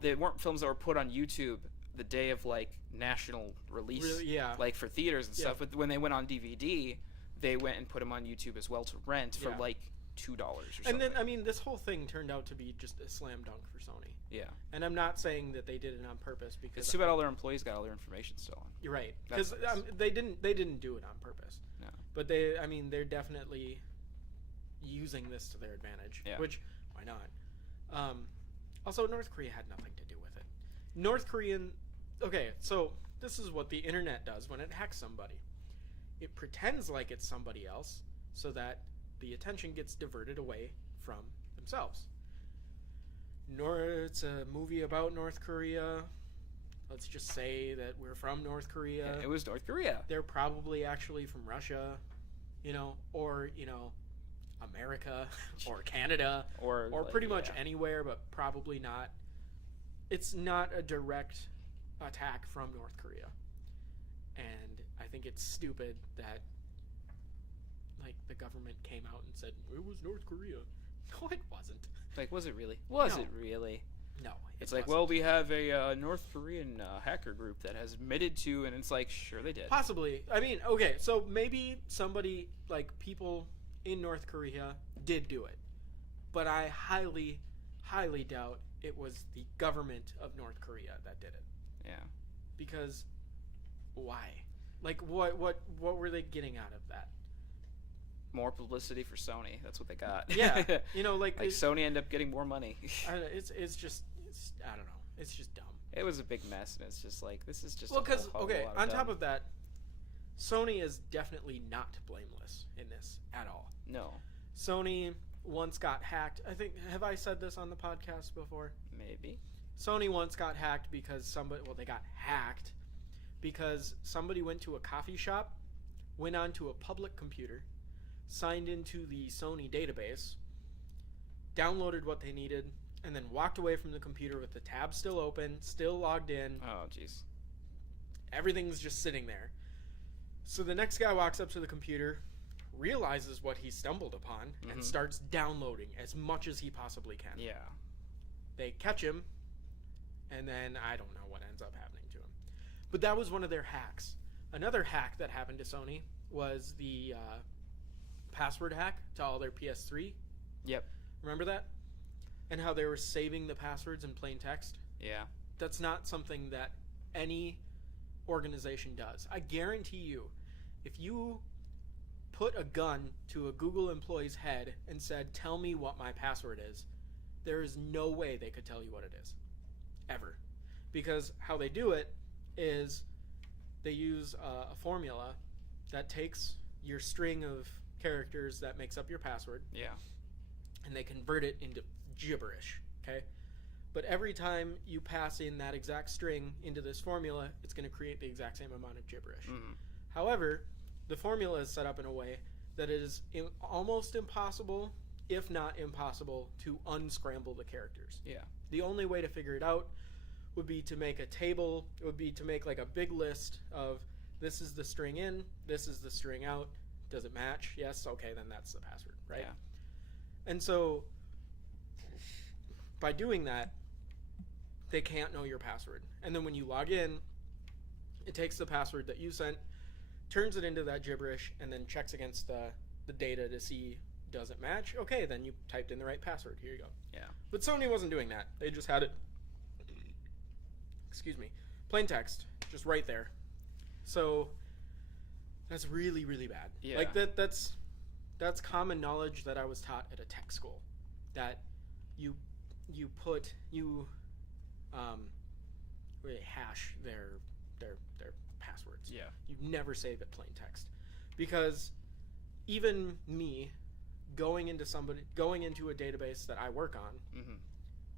They weren't films that were put on YouTube the day of like national release. Really? Yeah. Like for theaters and stuff. But when they went on DVD, they went and put them on YouTube as well to rent for like $2 or something. And then this whole thing turned out to be just a slam dunk for Sony. Yeah. And I'm not saying that they did it on purpose, because it's too bad all their employees got all their information stolen. You're right, because they didn't do it on purpose. No. But they're definitely using this to their advantage. Yeah. Which, why not? Also, North Korea had nothing to do with it. Okay, so this is what the internet does when it hacks somebody. It pretends like it's somebody else so that the attention gets diverted away from themselves. It's a movie about North Korea. Let's just say that we're from North Korea. Yeah, it was North Korea. They're probably actually from Russia, or America, or Canada, or pretty much anywhere, but probably not. It's not a direct attack from North Korea, and I think it's stupid that the government came out and said it was North Korea. No, it wasn't. Like, was it really? Was No. it really? No. It's like, well, we have a North Korean hacker group that has admitted to, and it's like, sure they did. Possibly. I mean, okay, so maybe somebody, people in North Korea did do it. But I highly, highly doubt it was the government of North Korea that did it. Yeah. Because why? What were they getting out of that? More publicity for Sony. That's what they got. Yeah. Sony ended up getting more money. It's I don't know. It's just dumb. It was a big mess, and it's just like, this is just because on top of that, Sony is definitely not blameless in this at all. No. Sony once got hacked. Have I said this on the podcast before? Maybe. Sony once got hacked because they got hacked because somebody went to a coffee shop, went onto a public computer, signed into the Sony database, downloaded what they needed, and then walked away from the computer with the tab still open, still logged in. Oh, jeez. Everything's just sitting there. So the next guy walks up to the computer, realizes what he stumbled upon, and starts downloading as much as he possibly can. Yeah. They catch him, and then I don't know what ends up happening to him. But that was one of their hacks. Another hack that happened to Sony was the password hack to all their PS3. Yep. Remember that? And how they were saving the passwords in plain text? Yeah. That's not something that any organization does. I guarantee you, if you put a gun to a Google employee's head and said, tell me what my password is, there is no way they could tell you what it is. Ever. Because how they do it is they use a formula that takes your string of characters that makes up your password. Yeah. And they convert it into gibberish, okay? But every time you pass in that exact string into this formula, it's going to create the exact same amount of gibberish. Mm-hmm. However, the formula is set up in a way that it is almost impossible, if not impossible, to unscramble the characters. Yeah. The only way to figure it out would be to make a table. It would be to make like a big list of this is the string in, this is the string out. Does it match? Yes. Okay, then that's the password, right? Yeah. And so by doing that, they can't know your password. And then when you log in, it takes the password that you sent, turns it into that gibberish, and then checks against the data to see, does it match? Okay, then you typed in the right password. Here you go. Yeah. But Sony wasn't doing that. They just had it, plain text, just right there. So that's really, really bad. Yeah. Like that's common knowledge that I was taught at a tech school, that you really hash their passwords. Yeah. You never save it plain text, because even me going into a database that I work on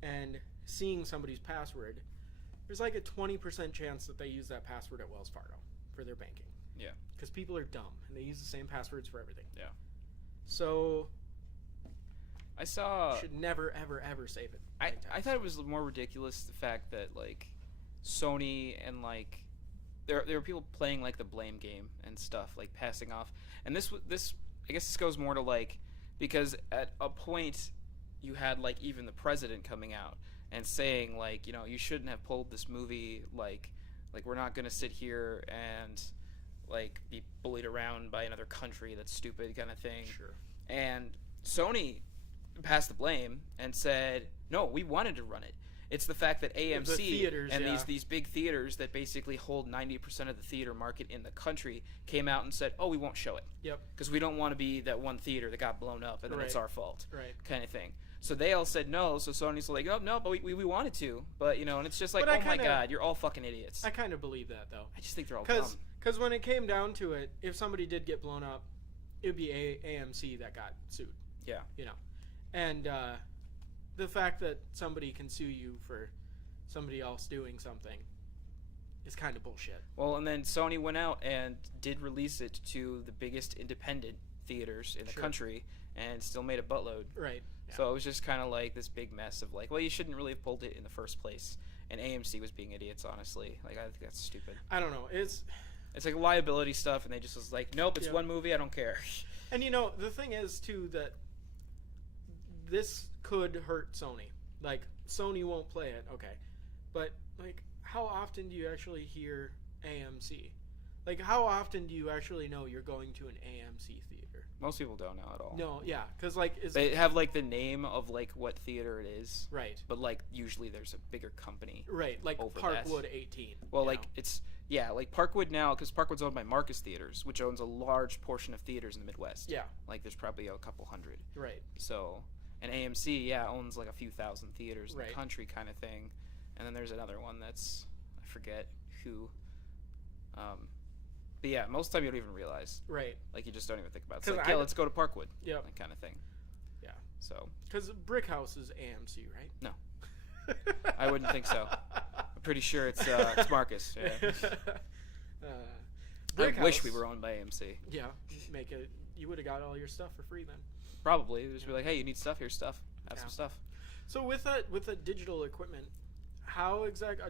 and seeing somebody's password, there's like a 20% chance that they use that password at Wells Fargo for their banking. Yeah. Because people are dumb and they use the same passwords for everything. Yeah. So I saw. should never ever ever save it. I thought it was more ridiculous the fact that like Sony and like there were people playing like the blame game and stuff, like passing off. And this I guess this goes more to like, because at a point you had like even the president coming out and saying like, you know, you shouldn't have pulled this movie, like we're not going to sit here and like be bullied around by another country that's stupid kind of thing. Sure. And Sony passed the blame and said, no, we wanted to run it. It's the fact that AMC The theaters, and yeah. these big theaters that basically hold 90% of the theater market in the country came out and said, oh, we won't show it. Yep. Because we don't want to be that one theater that got blown up and then it's Right. our fault. Right. Kind of thing. So they all said no, so Sony's like, oh, no, but we wanted to. But, you know, and it's just like, But I oh my kinda- God, you're all fucking idiots. I kind of believe that though. I just think they're all dumb. Because when it came down to it, if somebody did get blown up, it would be AMC that got sued. Yeah. You know, and the fact that somebody can sue you for somebody else doing something is kind of bullshit. Well, and then Sony went out and did release it to the biggest independent theaters in the Sure. country and still made a buttload. Right. Yeah. So it was just kind of like this big mess of like, well, you shouldn't really have pulled it in the first place. And AMC was being idiots, honestly. Like, I think that's stupid. I don't know. It's like liability stuff, and they just was like, nope, it's Yep. one movie, I don't care. And you know, the thing is too that this could hurt Sony. Like, Sony won't play it, okay. But like, how often do you actually hear AMC? Like, how often do you actually know you're going to an AMC theater? Most people don't know at all. No, yeah, because like, They have like the name of like what theater it is, right, but like usually there's a bigger company. right, like over Parkwood that. 18. Well, you like know? it's like Parkwood now, because Parkwood's owned by Marcus Theaters, which owns a large portion of theaters in the Midwest. Yeah, Like there's probably a couple hundred. right, So, and AMC, owns like a few thousand theaters in Right. the country, kind of thing. And then there's another one that's I forget who. But yeah, most of the time you don't even realize. right. Like you just don't even think about it. It's 'Cause like, I- let's go to Parkwood. Yep. That kind of thing. Yeah. So Because Brick House is AMC, right? No. I wouldn't think so. I'm pretty sure it's Marcus. Yeah. Brick I wish House- we were owned by AMC. Yeah, make it. You would have got all your stuff for free then. Probably. They'd just be like, hey, you need stuff? Here's stuff. Have Yeah. some stuff. So with the digital equipment, how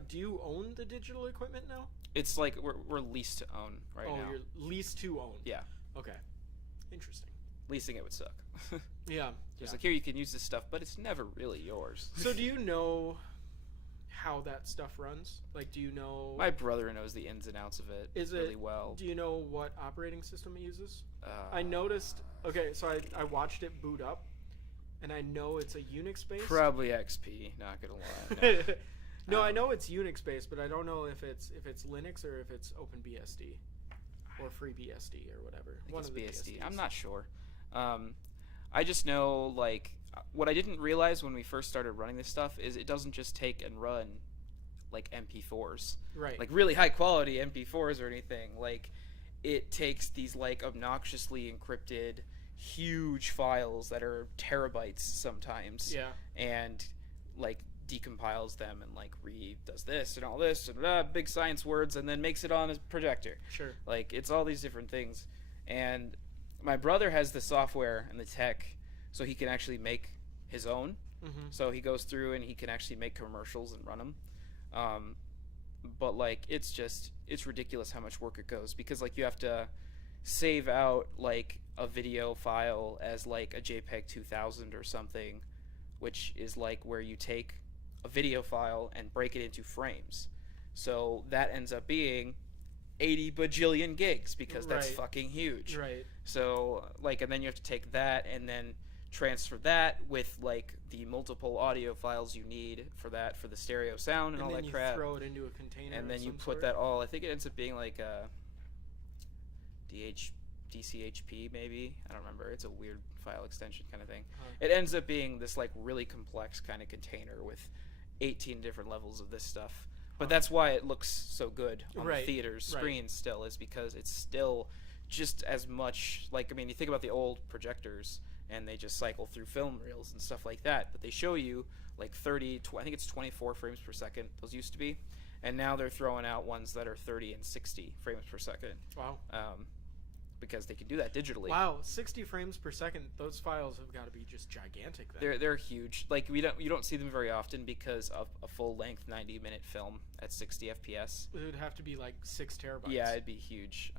do you own the digital equipment now? It's like we're leased to own right now. You're leased to own. Yeah. Okay. Interesting. Leasing it would suck. Yeah. Just like, here, you can use this stuff, but it's never really yours. So do you know how that stuff runs? Like, do you know? My brother knows the ins and outs of it really well. Do you know what operating system it uses? Uh, I noticed. Okay, so I watched it boot up, and I know it's a Unix based. Probably XP. Not gonna lie. No, I know it's Unix based, but I don't know if it's Linux or if it's OpenBSD or FreeBSD or whatever. I think One it's of the BSD. BSDs. I'm not sure. I just know, like, what I didn't realize when we first started running this stuff is it doesn't just take and run, like, MP4s. Right. Like, really high quality MP4s or anything. Like, it takes these, like, obnoxiously encrypted, huge files that are terabytes sometimes. Yeah. And, like, decompiles them and, like, does this and all this and big science words and then makes it on a projector. Sure. Like, it's all these different things. And my brother has the software and the tech so he can actually make his own. Mm-hmm. So he goes through and he can actually make commercials and run them. But like it's ridiculous how much work it goes, because like you have to save out like a video file as like a JPEG 2000 or something, which is like where you take a video file and break it into frames. So that ends up being 80 bajillion gigs, because that's fucking huge. Right. So like, and then you have to take that and then transfer that with like the multiple audio files you need for that, for the stereo sound and all that crap. And then you throw it into a container. And then you put sort. that all. I think it ends up being like a DCHP maybe. I don't remember. It's a weird file extension kind of thing. It ends up being this like really complex kind of container with 18 different levels of this stuff. But that's why it looks so good on the theater's screens still, is because it's still just as much like, I mean, you think about the old projectors and they just cycle through film reels and stuff like that, but they show you like 30, I think it's 24 frames per second, those used to be, and now they're throwing out ones that are 30 and 60 frames per second. Wow. Because they can do that digitally. Wow, 60 frames per second. Those files have got to be just gigantic then. They're huge. Like you don't see them very often because of a full-length 90-minute film at 60 FPS. It would have to be like 6 terabytes. Yeah, it'd be huge.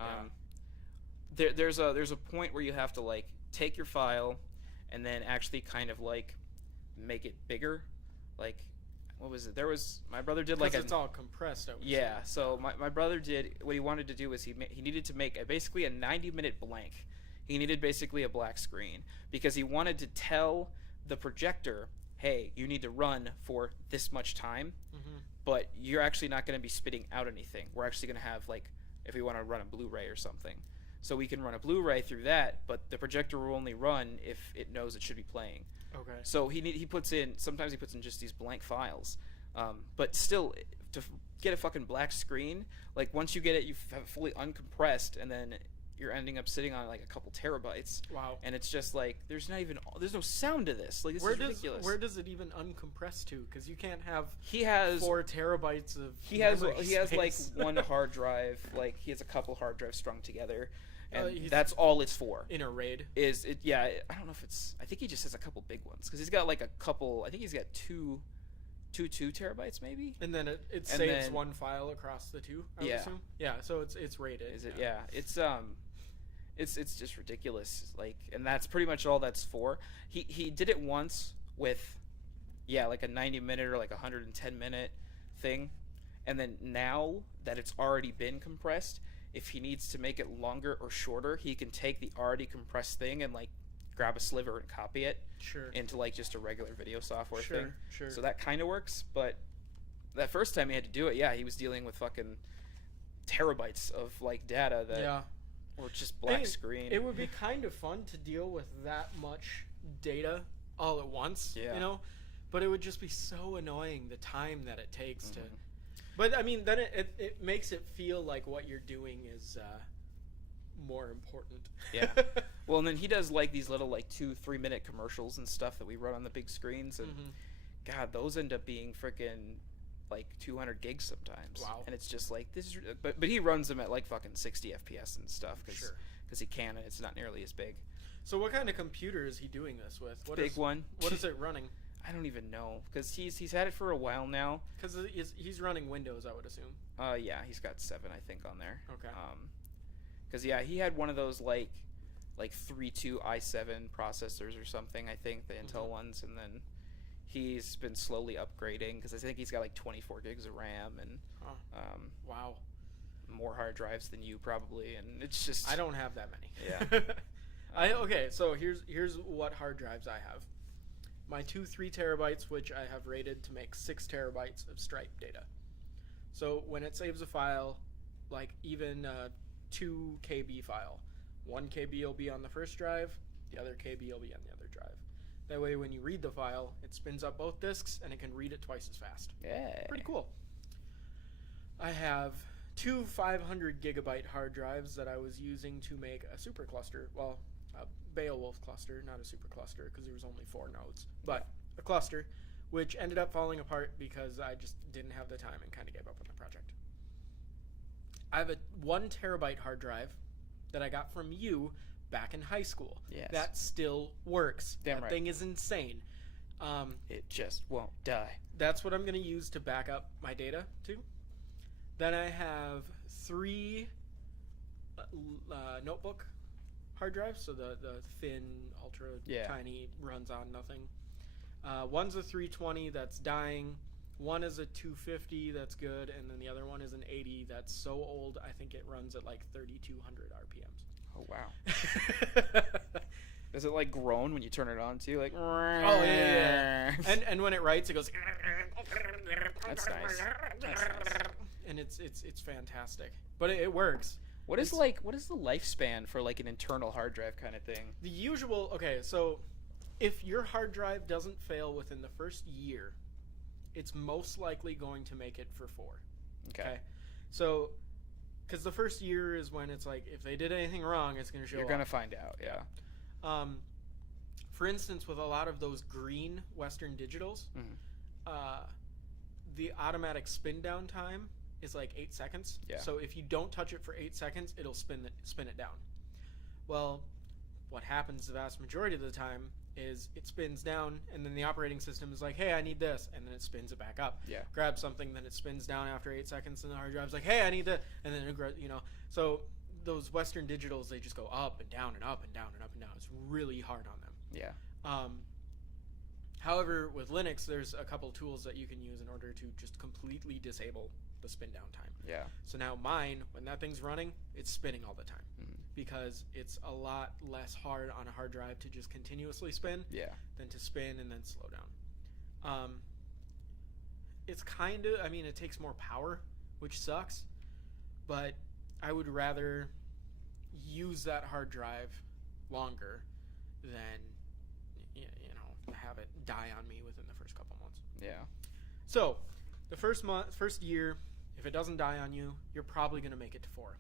Yeah. There's a point where you have to like take your file and then actually kind of like make it bigger. Like, what was it? My brother did like it's all compressed. Yeah, so my brother did, what he wanted to do was he needed to make basically a 90-minute blank. He needed basically a black screen because he wanted to tell the projector, hey, you need to run for this much time, but you're actually not going to be spitting out anything. We're actually going to have like, if we want to run a Blu-ray or something. So we can run a Blu-ray through that, but the projector will only run if it knows it should be playing. Okay. So sometimes he puts in just these blank files, but still, to get a fucking black screen, like once you get it, you have it fully uncompressed, and then you're ending up sitting on like a couple terabytes. Wow. And it's just like there's no sound to this. Like this is ridiculous. Where does it even uncompress to? Because you can't have. He has 4 terabytes of. He has like one hard drive. Like he has a couple hard drives strung together. And that's all it's for. In a RAID? Yeah, I don't know if it's... I think he just has a couple big ones. Because he's got like a couple... I think he's got two 2 terabytes maybe? And then it saves one file across the two, I would assume? Yeah, so it's RAIDed. Is it? Yeah. It's just ridiculous. Like, and that's pretty much all that's for. He did it once with... Yeah, like a 90-minute or like a 110-minute thing. And then now that it's already been compressed... If he needs to make it longer or shorter, he can take the already compressed thing and like grab a sliver and copy it into like just a regular video software thing. Sure. So that kind of works, but that first time he had to do it, he was dealing with fucking terabytes of like data that or just black screen. It would be kind of fun to deal with that much data all at once, you know? But it would just be so annoying the time that it takes to... But, I mean, then it makes it feel like what you're doing is more important. Yeah. Well, and then he does, like, these little, like, 2-3 minute commercials and stuff that we run on the big screens. And, God, those end up being freaking, like, 200 gigs sometimes. Wow. And it's just like, this is... But he runs them at, like, fucking 60 FPS and stuff. Because he can, and it's not nearly as big. So what kind of computer is he doing this with? Big one. What is it running? I don't even know, because he's had it for a while now. Because he's running Windows, I would assume. Yeah, he's got 7, I think, on there. Okay. Because he had one of those like 3.2 i7 processors or something, I think, the Intel ones, and then he's been slowly upgrading because I think he's got like 24 gigs of RAM and wow, more hard drives than you probably, and it's just I don't have that many. Yeah. Okay, so here's what hard drives I have. My 3 terabytes, which I have rated to make 6 terabytes of Stripe data. So when it saves a file, like even a 2 KB file, 1 KB will be on the first drive, the other KB will be on the other drive. That way when you read the file, it spins up both disks and it can read it twice as fast. Yeah. Pretty cool. I have 2 500 gigabyte hard drives that I was using to make a supercluster. Well, a Beowulf cluster, not a supercluster, because there was only 4 nodes, but a cluster, which ended up falling apart because I just didn't have the time and kind of gave up on the project. I have a 1 terabyte hard drive that I got from you back in high school. Yes. That still works. Damn that right. thing is insane. It just won't die. That's what I'm going to use to back up my data to. Then I have 3 notebook hard drives, so the thin, ultra tiny, runs on nothing. One's a 320 that's dying. One is a 250 that's good, and then the other one is an 80 that's so old I think it runs at like 3,200 RPMs. Oh wow. Does it like groan when you turn it on too? Like oh yeah. And when it writes, it goes. That's nice. And it's fantastic, but it works. What is the lifespan for like an internal hard drive kind of thing? The usual. Okay, so if your hard drive doesn't fail within the first year, it's most likely going to make it for 4. Okay. So, because the first year is when it's like if they did anything wrong, it's going to show. You're going to find out. Yeah. For instance, with a lot of those green Western Digitals, the automatic spin down time is like 8 seconds. Yeah. So if you don't touch it for 8 seconds, it'll spin it down. Well, what happens the vast majority of the time is it spins down, and then the operating system is like, hey, I need this, and then it spins it back up. Yeah. Grabs something, then it spins down after 8 seconds, and the hard drive's like, hey, I need that, and then So those Western Digitals, they just go up and down and up and down and up and down. It's really hard on them. Yeah. However, with Linux, there's a couple tools that you can use in order to just completely disable the spin down time. Yeah. So now mine, when that thing's running, it's spinning all the time because it's a lot less hard on a hard drive to just continuously spin than to spin and then slow down. It's kind of, it takes more power, which sucks, but I would rather use that hard drive longer than have it die on me within the first couple months. Yeah. So the first year, if it doesn't die on you, you're probably going to make it to 4.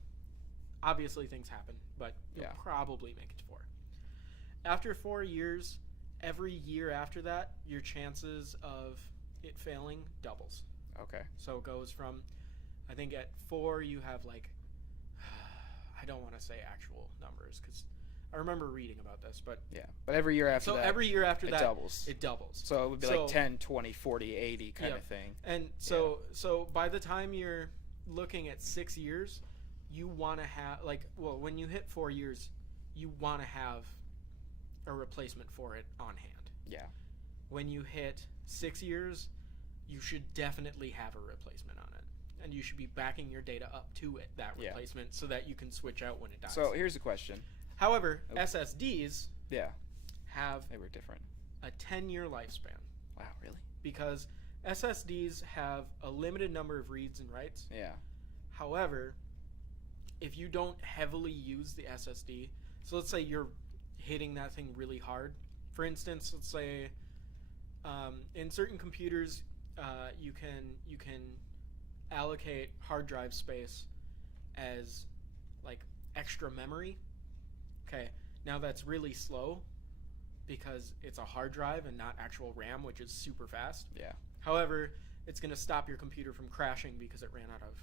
Obviously things happen, but you'll probably make it to 4. After 4 years, every year after that, your chances of it failing doubles. Okay. So it goes from, I think at 4 you have like, I don't want to say actual numbers because I remember reading about this, but but every year after that, every year after that, doubles. It doubles. So it would be like 10, 20, 40, 80 kind of thing. And so by the time you're looking at 6 years, you want to have when you hit 4 years, you want to have a replacement for it on hand. Yeah. When you hit 6 years, you should definitely have a replacement on it. And you should be backing your data up to that replacement so that you can switch out when it dies. So here's the question. However, SSDs have they were different. a 10-year lifespan. Wow, really? Because SSDs have a limited number of reads and writes. Yeah. However, if you don't heavily use the SSD, so let's say you're hitting that thing really hard. For instance, let's say in certain computers, you can allocate hard drive space as like extra memory. Okay, now that's really slow because it's a hard drive and not actual RAM, which is super fast. Yeah. However, it's going to stop your computer from crashing because it ran out of,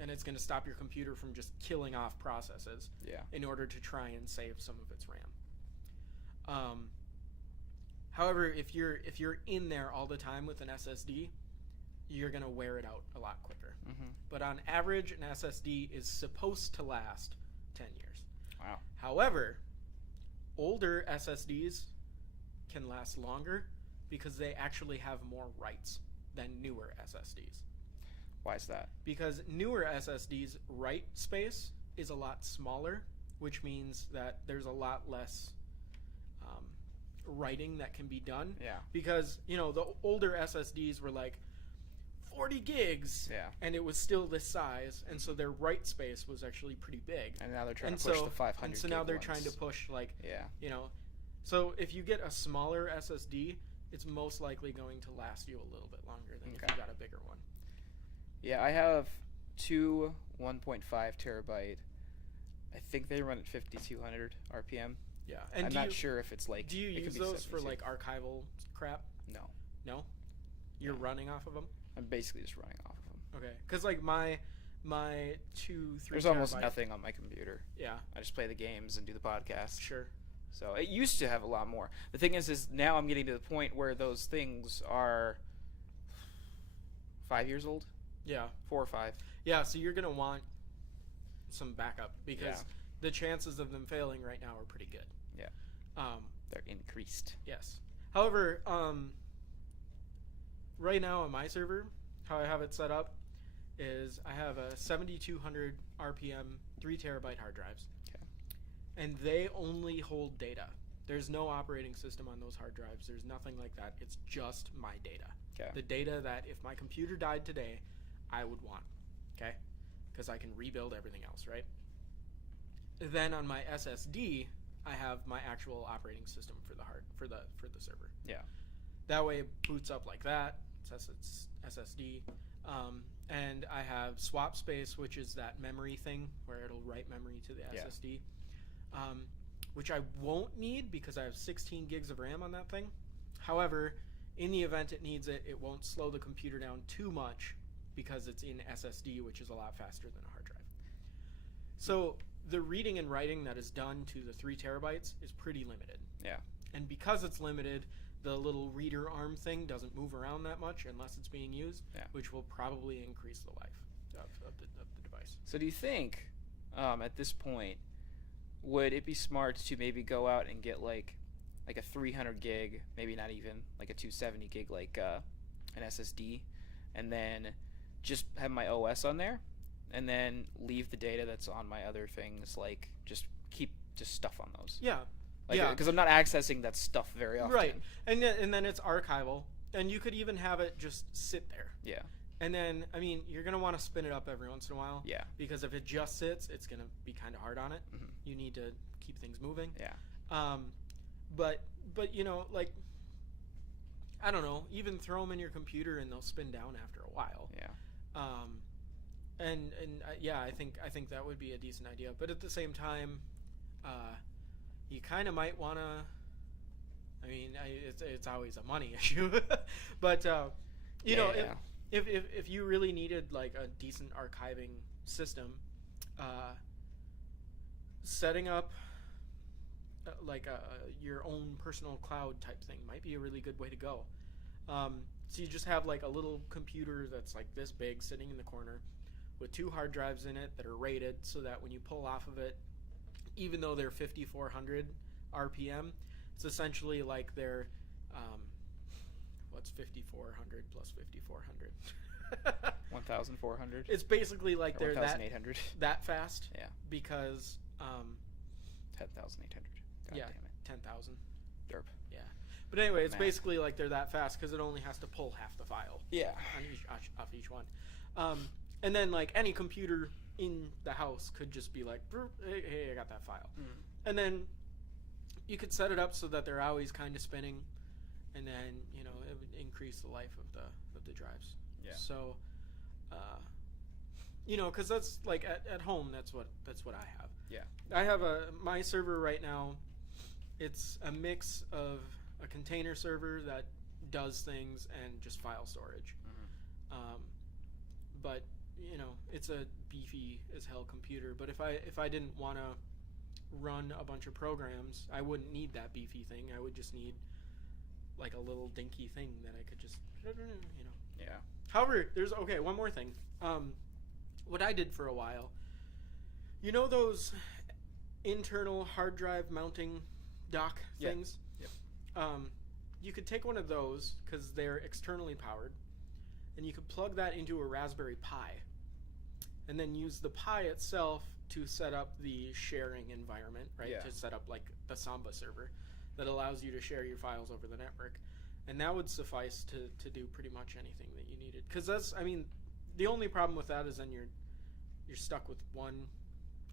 and it's going to stop your computer from just killing off processes in order to try and save some of its RAM. However, if you're in there all the time with an SSD, you're going to wear it out a lot quicker. But on average, an SSD is supposed to last 10 years. Wow. However, older SSDs can last longer because they actually have more writes than newer SSDs. Why is that? Because newer SSDs' write space is a lot smaller, which means that there's a lot less writing that can be done. Yeah. Because, the older SSDs were like 40 gigs, and it was still this size, and so their write space was actually pretty big. And now they're trying to push the 500 And so gig now they're ones. trying to push so if you get a smaller SSD, it's most likely going to last you a little bit longer than if you got a bigger one. Yeah, I have two 1.5 terabyte. I think they run at 5,200 RPM. Yeah, and I'm not sure if it's like. Do you use those for like archival crap? No. No? You're running off of them? I'm basically just running off of them. Okay, because like my 2-3 There's almost nothing on my computer. Yeah. I just play the games and do the podcast. Sure. So it used to have a lot more. The thing is now I'm getting to the point where those things are 5 years old, Yeah. 4 or 5. Yeah, so you're going to want some backup because Yeah. the chances of them failing right now are pretty good. Yeah. Um, They're increased. yes. However, right now on my server, how I have it set up is I have a 7200 RPM 3 terabyte hard drives. Okay. And they only hold data. There's no operating system on those hard drives. There's nothing like that. It's just my data. Okay. The data that if my computer died today, I would want. Okay? Because I can rebuild everything else, right? Then on my SSD, I have my actual operating system for the server. Yeah. That way it boots up like that. It's SSD. And I have swap space, which is that memory thing where it'll write memory to the SSD, which I won't need because I have 16 gigs of RAM on that thing. However, in the event it needs it, it won't slow the computer down too much because it's in SSD, which is a lot faster than a hard drive. So the reading and writing that is done to the 3 terabytes is pretty limited. Yeah. And because it's limited, the little reader arm thing doesn't move around that much unless it's being used, which will probably increase the life of the device. So do you think, at this point, would it be smart to maybe go out and get like a 300 gig, maybe not even, like a 270 gig, like an SSD, and then just have my OS on there, and then leave the data that's on my other things, like just keep just stuff on those? Yeah. Because I'm not accessing that stuff very often. Right. And then it's archival. And you could even have it just sit there. Yeah. And then, I mean, you're going to want to spin it up every once in a while. Yeah. Because if it just sits, it's going to be kind of hard on it. Mm-hmm. You need to keep things moving. Yeah. But you know, like, I don't know, even throw them in your computer and they'll spin down after a while. Yeah. Yeah, I think that would be a decent idea. But at the same time, you kind of might want to. I mean, it's always a money issue, but you know, if you really needed like a decent archiving system, setting up like your own personal cloud type thing might be a really good way to go. So you just have like a little computer that's like this big sitting in the corner with 2 hard drives in it that are rated so that when you pull off of it, even though they're 5400 RPM, it's essentially like they're what's 5400 plus 5400? 1400. It's basically like they're 1800. that fast. Yeah. Because 10,800. God yeah, damn it. 10,000. Derp. Yeah. But anyway, it's Math. basically like they're that fast because it only has to pull half the file. Yeah. Off each one. And then like any computer in the house could just be like, hey, I got that file. Mm. And then you could set it up so that they're always kind of spinning, and then you know it would increase the life of the drives. Yeah. So, you know, because that's like at home, that's what I have. Yeah. I have my server right now. It's a mix of a container server that does things and just file storage. Mm-hmm. But you know, it's a beefy as hell computer. But if I didn't want to run a bunch of programs, I wouldn't need that beefy thing. I would just need like a little dinky thing that I could just, you know. Yeah. However, there's one more thing. What I did for a while, you know those internal hard drive mounting dock things? Yep. You could take one of those because they're externally powered, and you could plug that into a Raspberry Pi, and then use the Pi itself to set up the sharing environment, right? Yeah. To set up like the Samba server that allows you to share your files over the network. And that would suffice to do pretty much anything that you needed. Because that's, I mean, the only problem with that is then you're stuck with one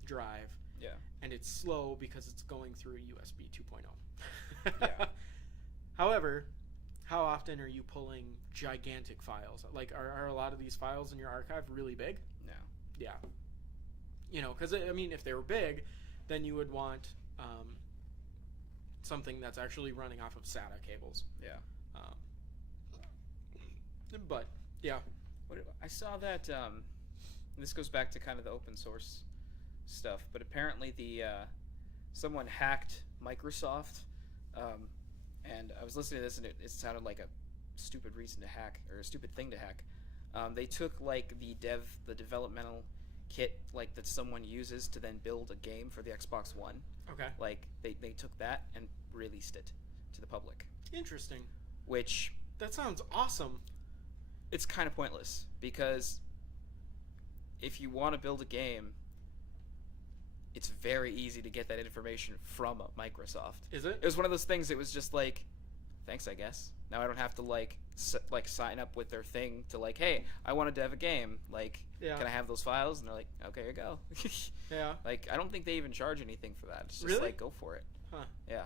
drive. Yeah. And it's slow because it's going through a USB 2.0. Yeah. However, how often are you pulling gigantic files? Like, are a lot of these files in your archive really big? No. Yeah. You know, because, I mean, if they were big, then you would want something that's actually running off of SATA cables. Yeah. But, yeah. I saw that, and this goes back to kind of the open source stuff, but apparently the someone hacked Microsoft, and I was listening to this, and it sounded like a stupid reason to hack, or a stupid thing to hack. They took like the developmental kit like that someone uses to then build a game for the Xbox One. Okay. Like they took that and released it to the public. Interesting. Which That sounds awesome. it's kind of pointless, because if you want to build a game, it's very easy to get that information from Microsoft. Is it? It was one of those things. It was just like, thanks, I guess. Now I don't have to like sign up with their thing to like, hey, I want to dev a game. Like, Yeah. can I have those files? And they're like, okay, here you go. Yeah. Like, I don't think they even charge anything for that. It's just Really? like, go for it. Huh. Yeah.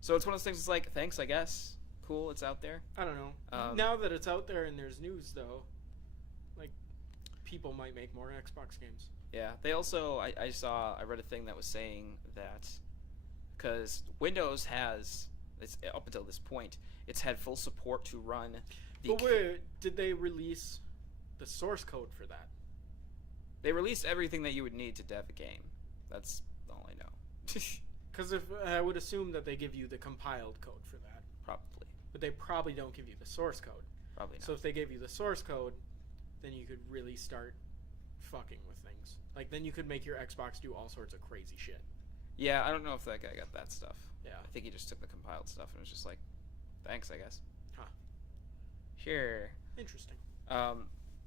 So it's one of those things. It's like, thanks, I guess. Cool, it's out there. I don't know. Now that it's out there and there's news, though, like, people might make more Xbox games. Yeah. They also, I read a thing that was saying that because Windows has, it's, up until this point, it's had full support to run the. But wait, did they release the source code for that? They released everything that you would need to dev a game. That's all I know. Because if I would assume that they give you the compiled code for that, Probably. but they probably don't give you the source code. Probably not. So if they gave you the source code, then you could really start fucking with things. Like, then you could make your Xbox do all sorts of crazy shit. Yeah, I don't know if that guy got that stuff. Yeah. I think he just took the compiled stuff and was just like, thanks, I guess. Huh. Sure. Interesting.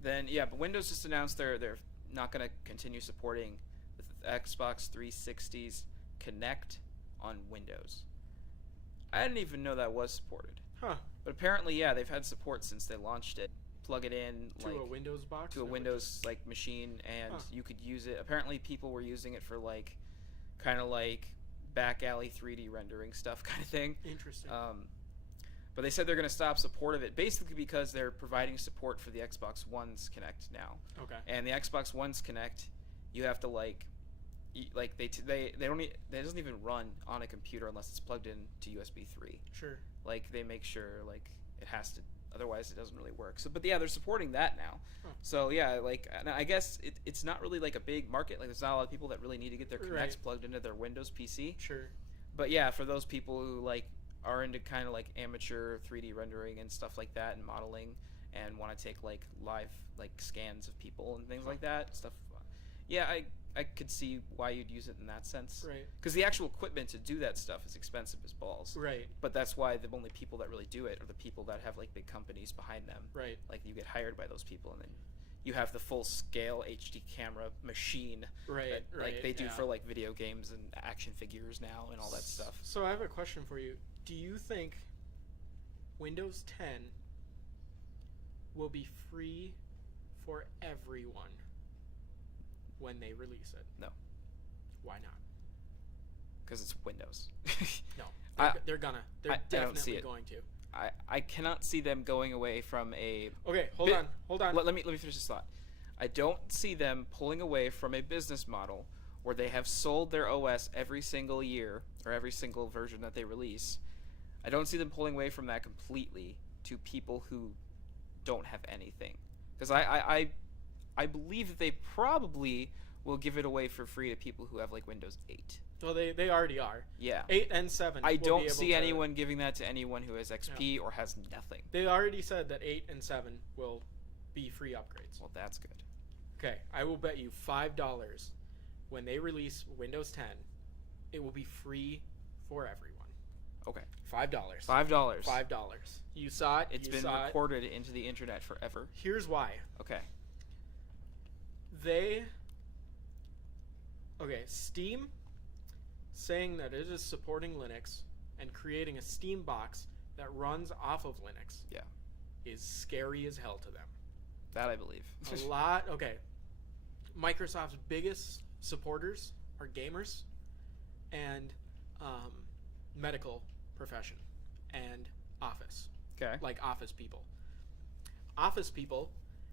Then yeah, but Windows just announced they're not going to continue supporting the Xbox 360's Connect on Windows. I didn't even know that was supported. Huh. But apparently, yeah, they've had support since they launched it. Plug it in To like a Windows box? to a No, Windows like machine, and Huh. you could use it. Apparently, people were using it for like kind of like back alley 3D rendering stuff kind of thing. Interesting. But they said they're going to stop support of it, basically because they're providing support for the Xbox One's Connect now. Okay. And the Xbox One's Connect, you have to like they don't it doesn't even run on a computer unless it's plugged in to USB 3. Sure. Like they make sure like it has to, otherwise it doesn't really work. So but yeah, they're supporting that now. Huh. So yeah, like I guess it's not really like a big market. Like there's not a lot of people that really need to get their Connects Right. plugged into their Windows PC. Sure. But yeah, for those people who like are into kind of like amateur 3D rendering and stuff like that and modeling and want to take like live like scans of people and things like that stuff, yeah, I could see why you'd use it in that sense. Right. Because the actual equipment to do that stuff is expensive as balls. Right. But that's why the only people that really do it are the people that have like big companies behind them. Right. Like you get hired by those people, and then you have the full scale HD camera machine Right. that right. like they do yeah. for like video games and action figures now and all that stuff. So I have a question for you. Do you think Windows 10 will be free for everyone when they release it? No. Why not? Because it's Windows. No. I- They're gonna. They're I don't see definitely it. going to. I cannot see them going away from a. Okay, hold Bit- on. Hold on. Let me finish this thought. I don't see them pulling away from a business model where they have sold their OS every single year or every single version that they release. I don't see them pulling away from that completely to people who don't have anything. Because I believe that they probably will give it away for free to people who have like Windows 8. Well, they already are. Yeah. 8 and 7. I will be don't able see to- anyone giving that to anyone who has XP or has nothing. They already said that 8 and 7 will be free upgrades. Well, that's good. Okay, I will bet you $5 when they release Windows 10, it will be free for everyone. Okay. $5. $5. $5. You saw it. It's you been saw recorded into the internet forever. Here's why. Okay. Steam saying that it is supporting Linux and creating a Steam box that runs off of Linux. Yeah. Is scary as hell to them. That I believe. A lot. Okay. Microsoft's biggest supporters are gamers and medical profession and office. Okay. Like office people. Office people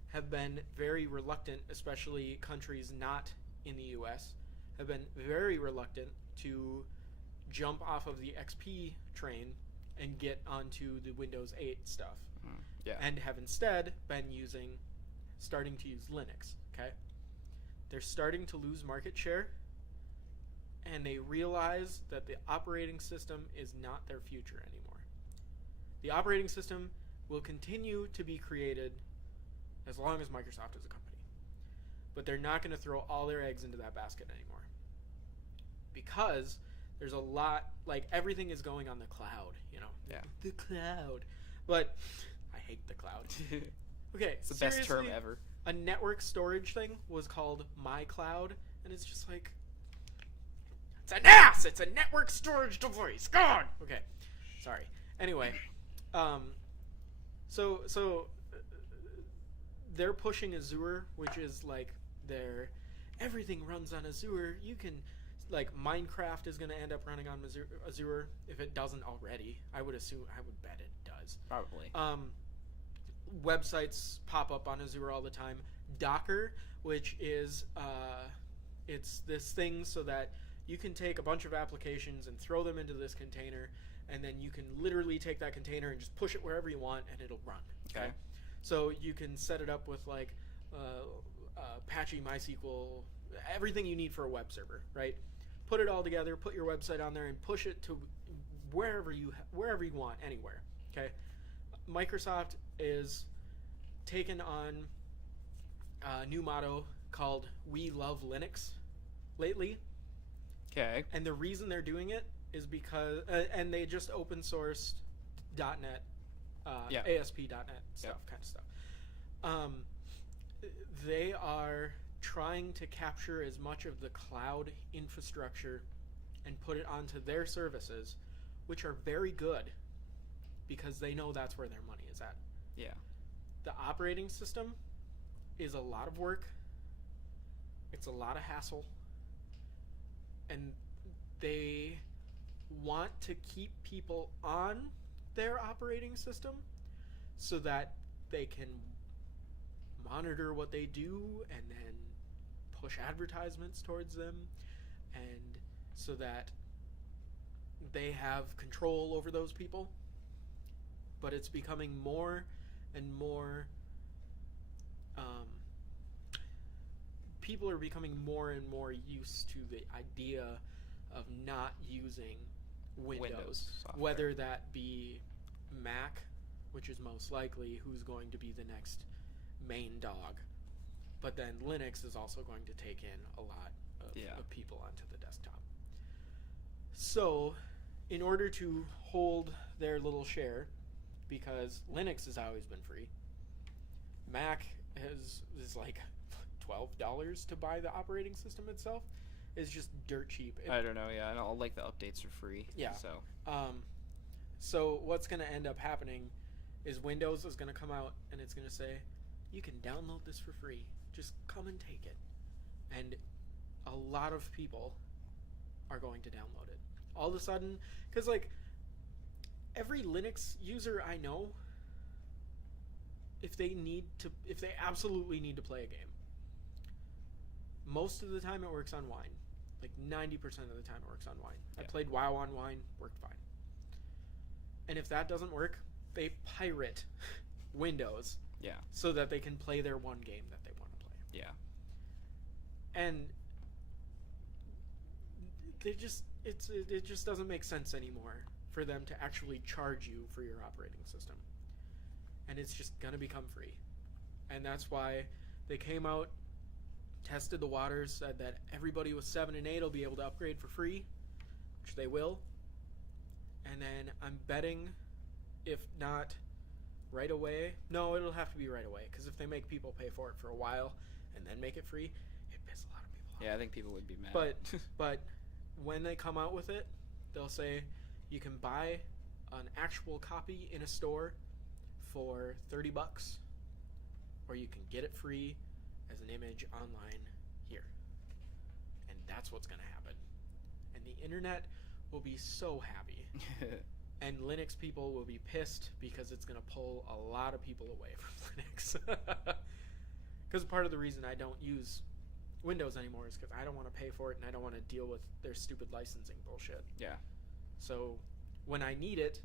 have been very reluctant, especially countries not in the US, have been very reluctant to jump off of the XP train and get onto the Windows 8 stuff. Yeah. And have instead been starting to use Linux. Okay, they're starting to lose market share, and they realize that the operating system is not their future anymore. The operating system will continue to be created as long as Microsoft is a company. But they're not going to throw all their eggs into that basket anymore. Because there's a lot, like everything is going on the cloud, you know. Yeah. The cloud. But I hate the cloud. Okay, it's the best term ever. A network storage thing was called MyCloud, and it's just like, it's an ass! It's a network storage device! God! Okay, sorry. Anyway, so they're pushing Azure, which is like everything runs on Azure. You can, like, Minecraft is going to end up running on Azure if it doesn't already. I would bet it does. Probably. Websites pop up on Azure all the time. Docker, which is it's this thing so that you can take a bunch of applications and throw them into this container, and then you can literally take that container and just push it wherever you want, and it'll run. Okay. So you can set it up with like Apache, MySQL, everything you need for a web server, right? Put it all together, put your website on there, and push it to wherever you want, anywhere. Okay. Microsoft is taken on a new motto called "We Love Linux" lately. Okay. And the reason they're doing it is because, and they just open sourced .NET, ASP.NET stuff, kind of stuff. They are trying to capture as much of the cloud infrastructure and put it onto their services, which are very good because they know that's where their money is at. Yeah. The operating system is a lot of work. It's a lot of hassle. And they want to keep people on their operating system so that they can monitor what they do and then push advertisements towards them, and so that they have control over those people. But it's becoming more and more people are becoming more and more used to the idea of not using Windows software. Whether that be Mac, which is most likely who's going to be the next main dog, but then Linux is also going to take in a lot of people onto the desktop. So in order to hold their little share, because Linux has always been free, Mac is like $12 to buy the operating system itself, is just dirt cheap. I don't know. Yeah, I don't like the updates are free. Yeah. So. So what's going to end up happening is Windows is going to come out and it's going to say, you can download this for free. Just come and take it. And a lot of people are going to download it. All of a sudden, because like every Linux user I know, if they absolutely need to play a game, most of the time it works on Wine. Like 90% of the time it works on Wine. Yeah. I played WoW on Wine, worked fine. And if that doesn't work, they pirate Windows. Yeah. So that they can play their one game that they want to play. Yeah. And it just doesn't make sense anymore for them to actually charge you for your operating system. And it's just going to become free. And that's why they came out, tested the waters, said that everybody with 7 and 8 will be able to upgrade for free, which they will. And then I'm betting, if not right away, no, it'll have to be right away, because if they make people pay for it for a while and then make it free, it pisses a lot of people off. Yeah, I think people would be mad. But when they come out with it, they'll say you can buy an actual copy in a store for $30, or you can get it free as an image online here. And that's what's going to happen. And the internet will be so happy. And Linux people will be pissed because it's going to pull a lot of people away from Linux. Because part of the reason I don't use Windows anymore is because I don't want to pay for it and I don't want to deal with their stupid licensing bullshit. Yeah. So when I need it,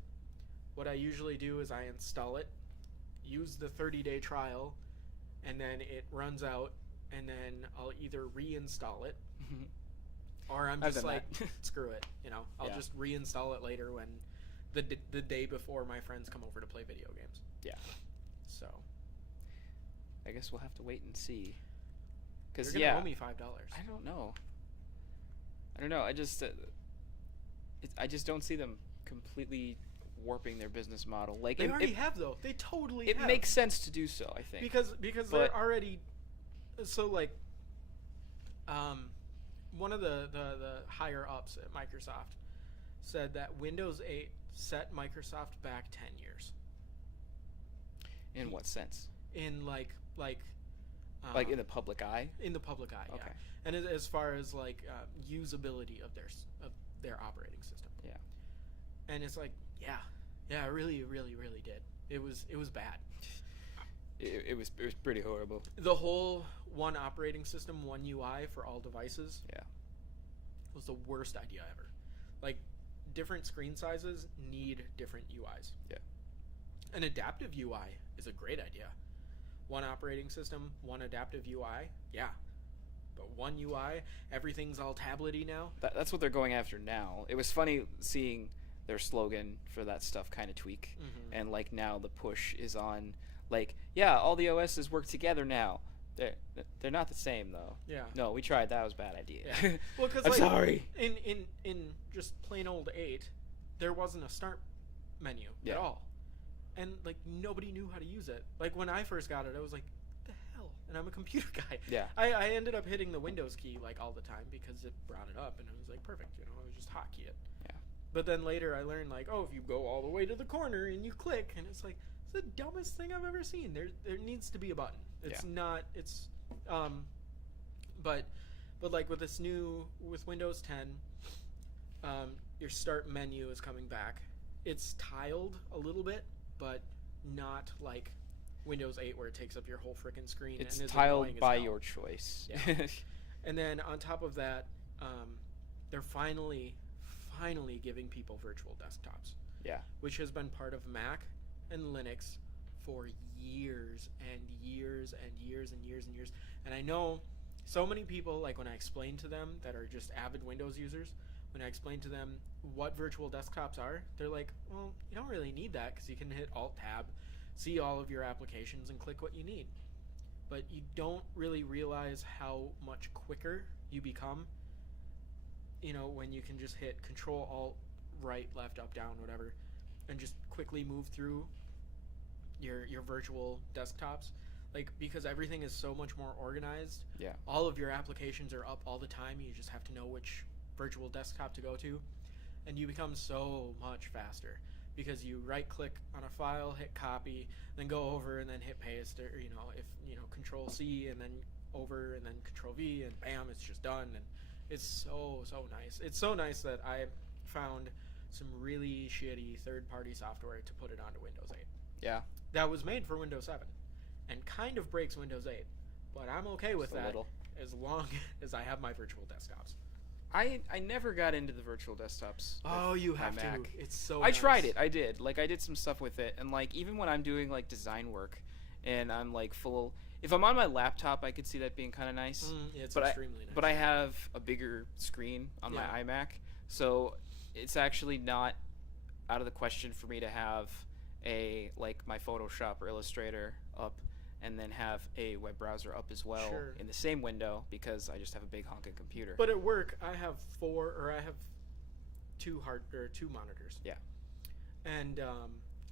what I usually do is I install it, use the 30-day trial, and then it runs out, and then I'll either reinstall it Or I'm I've just done like, that. screw it. I'll Yeah. just reinstall it later when the day before my friends come over to play video games. Yeah. So I guess we'll have to wait and see. you're Because gonna owe me $5. I don't know. I just don't see them completely warping their business model. Like They already have though. They totally it have. makes sense to do so, I think. because But- they're already so like one of the higher ups at Microsoft said that Windows 8 set Microsoft back 10 years In what sense? in like Like in the public eye? in the public eye. Okay. Yeah. And as far as like usability of their operating system. Yeah. And it's like, yeah, it really did. It was bad. It was pretty horrible. The whole one operating system, one UI for all devices. Yeah. Was the worst idea ever. Like, different screen sizes need different UIs. Yeah. An adaptive UI is a great idea. One operating system, one adaptive UI, yeah. But one UI, everything's all tablety now. That's what they're going after now. It was funny seeing their slogan for that stuff kind of tweak. Mm-hmm. And like now the push is on like, yeah, all the OSs work together now. They're not the same though. Yeah. No, we tried. That was a bad idea. Yeah. Well, because I'm like, sorry. in just plain old 8, there wasn't a start menu at all, and like nobody knew how to use it. Like when I first got it, I was like, "The hell?" And I'm a computer guy. Yeah. I ended up hitting the Windows key like all the time because it brought it up, and I was like, perfect. I was just hotkey it. Yeah. But then later I learned like, oh, if you go all the way to the corner and you click, and it's like, it's the dumbest thing I've ever seen. There needs to be a button. It's not. It's but like with Windows 10, your start menu is coming back. It's tiled a little bit, but not like Windows 8 where it takes up your whole freaking screen. It's and is tiled annoying as by hell. your choice. Yeah. And then on top of that, they're finally giving people virtual desktops. Yeah. Which has been part of Mac and Linux for years and years and years and years and years. And I know so many people, like when I explain to them that are just avid Windows users, when I explain to them what virtual desktops are, they're like, well, you don't really need that because you can hit Alt-Tab, see all of your applications, and click what you need. But you don't really realize how much quicker you become, when you can just hit Control, Alt, right, left, up, down, whatever, and just quickly move through your virtual desktops. Like, because everything is so much more organized. Yeah. All of your applications are up all the time. You just have to know which virtual desktop to go to. And you become so much faster because you right click on a file, hit copy, then go over and then hit paste, or Control C and then over and then Control V, and bam, it's just done. And it's so nice. It's so nice that I found some really shitty third-party software to put it onto Windows 8. Yeah. That was made for Windows 7 and kind of breaks Windows 8, but I'm okay with Just a that little. as long as I have my virtual desktops. I never got into the virtual desktops. Oh, with you my have to. Mac. It's so I nice. tried it. I did. Like, I did some stuff with it. And, like, even when I'm doing, like, design work and I'm, like, full... If I'm on my laptop, I could see that being kind of nice. Yeah, it's but extremely nice. But I have a bigger screen on my iMac. So it's actually not out of the question for me to have my Photoshop or Illustrator up and then have a web browser up as well in the same window because I just have a big honking computer. But at work, I have two monitors. Yeah. And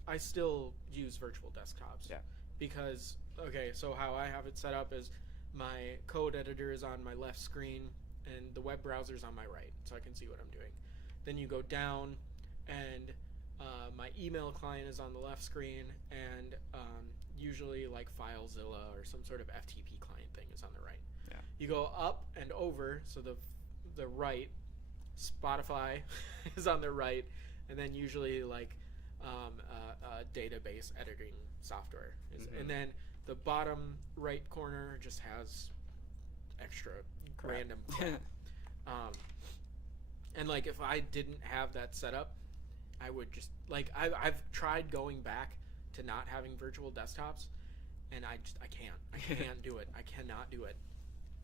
I still use virtual desktops. Yeah. Because, okay, so how I have it set up is my code editor is on my left screen and the web browser's on my right, so I can see what I'm doing. Then you go down and my email client is on the left screen, and usually like FileZilla or some sort of FTP client thing is on the right. Yeah. You go up and over, so the right, Spotify is on the right, and then usually like database editing software is, and then the bottom right corner just has extra random crap. And like if I didn't have that set up, I would just like I've tried going back to not having virtual desktops, and I can't do it. I cannot do it.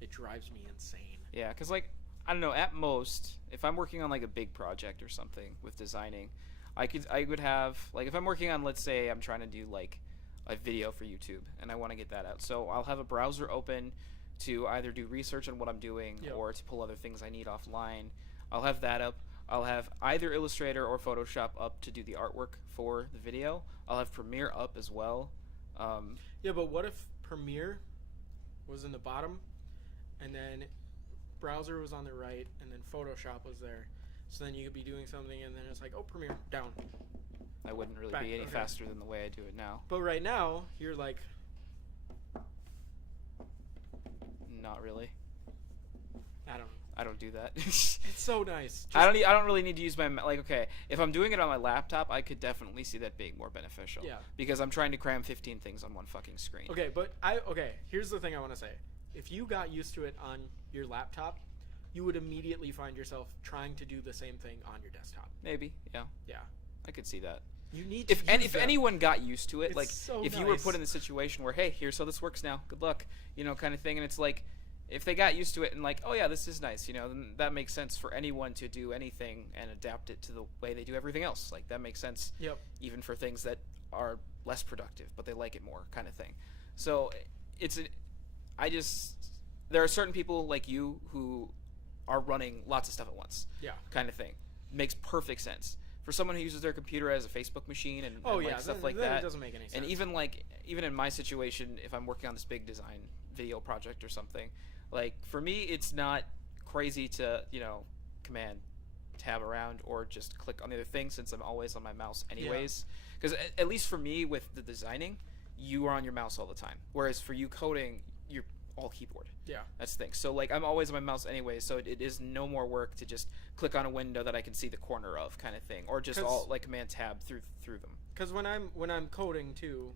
It drives me insane. Yeah, because like I don't know, at most, if I'm working on like a big project or something with designing, I would have, like, if I'm working on, let's say I'm trying to do like a video for YouTube and I want to get that out, so I'll have a browser open to either do research on what I'm doing or to pull other things I need offline. I'll have that up. I'll have either Illustrator or Photoshop up to do the artwork for the video. I'll have Premiere up as well. Yeah, but what if Premiere was in the bottom, and then browser was on the right, and then Photoshop was there? So then you could be doing something, and then it's like, oh, Premiere, down. That wouldn't really Back, be any okay. faster than the way I do it now. But right now, you're like, Not really. I don't do that. It's so nice. I don't really need to use my, like, okay, if I'm doing it on my laptop, I could definitely see that being more beneficial. Yeah. Because I'm trying to cram 15 things on one fucking screen. Okay, but here's the thing I want to say. If you got used to it on your laptop, you would immediately find yourself trying to do the same thing on your desktop. Maybe, yeah. Yeah. I could see that. You need to if anyone got used to it, It's like so if you were nice. put in the situation where, hey, here's how this works now, good luck, kind of thing, and it's like, if they got used to it and like, oh yeah, this is nice, then that makes sense for anyone to do anything and adapt it to the way they do everything else. Like, that makes sense. Yep. Even for things that are less productive, but they like it more, kind of thing. So there are certain people like you who are running lots of stuff at once. Yeah. Kind of thing. Makes perfect sense. For someone who uses their computer as a Facebook machine and stuff like that, it doesn't make any sense. and even in my situation, if I'm working on this big design video project or something, like, for me, it's not crazy to command tab around or just click on the other thing, since I'm always on my mouse anyways. Because at least for me with the designing, you are on your mouse all the time, whereas for you coding, you're all keyboard. Yeah. That's the thing. So like, I'm always on my mouse anyway, so it is no more work to just click on a window that I can see the corner of, kind of thing, or just all like command tab through them. Because when I'm coding too,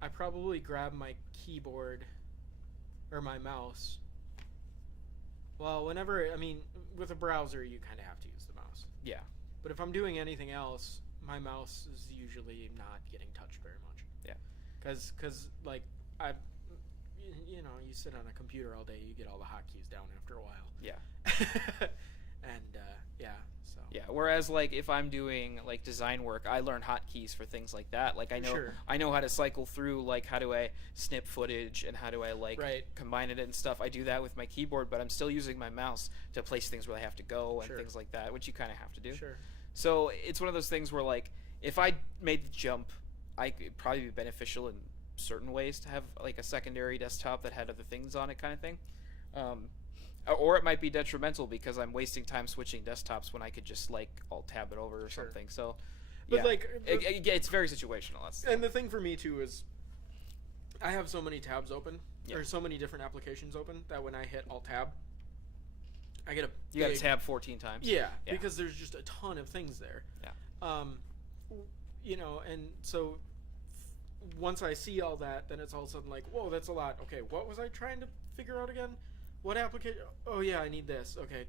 I probably grab my keyboard or my mouse. Well, with a browser, you kind of have to use the mouse. Yeah. But if I'm doing anything else, my mouse is usually not getting touched very much. Yeah. Because like, you sit on a computer all day, you get all the hotkeys down after a while. Yeah. And so. Yeah. Whereas like, if I'm doing like design work, I learn hotkeys for things like that. Like, I know how to cycle through, like, how do I snip footage and how do I combine it and stuff. I do that with my keyboard, but I'm still using my mouse to place things where I have to go and things like that, which you kind of have to do. Sure. So it's one of those things where, like, if I made the jump, it'd probably be beneficial in certain ways to have like a secondary desktop that had other things on it, kind of thing. Or it might be detrimental because I'm wasting time switching desktops when I could just like alt tab it over or something. So, But it's very situational. And the thing for me too is, I have so many tabs open, or so many different applications open, that when I hit alt tab, I get you got to tab 14 times. Yeah, because there's just a ton of things there. Yeah. And so once I see all that, then it's all of a sudden like, whoa, that's a lot. Okay, what was I trying to figure out again? What application? Oh yeah, I need this. Okay,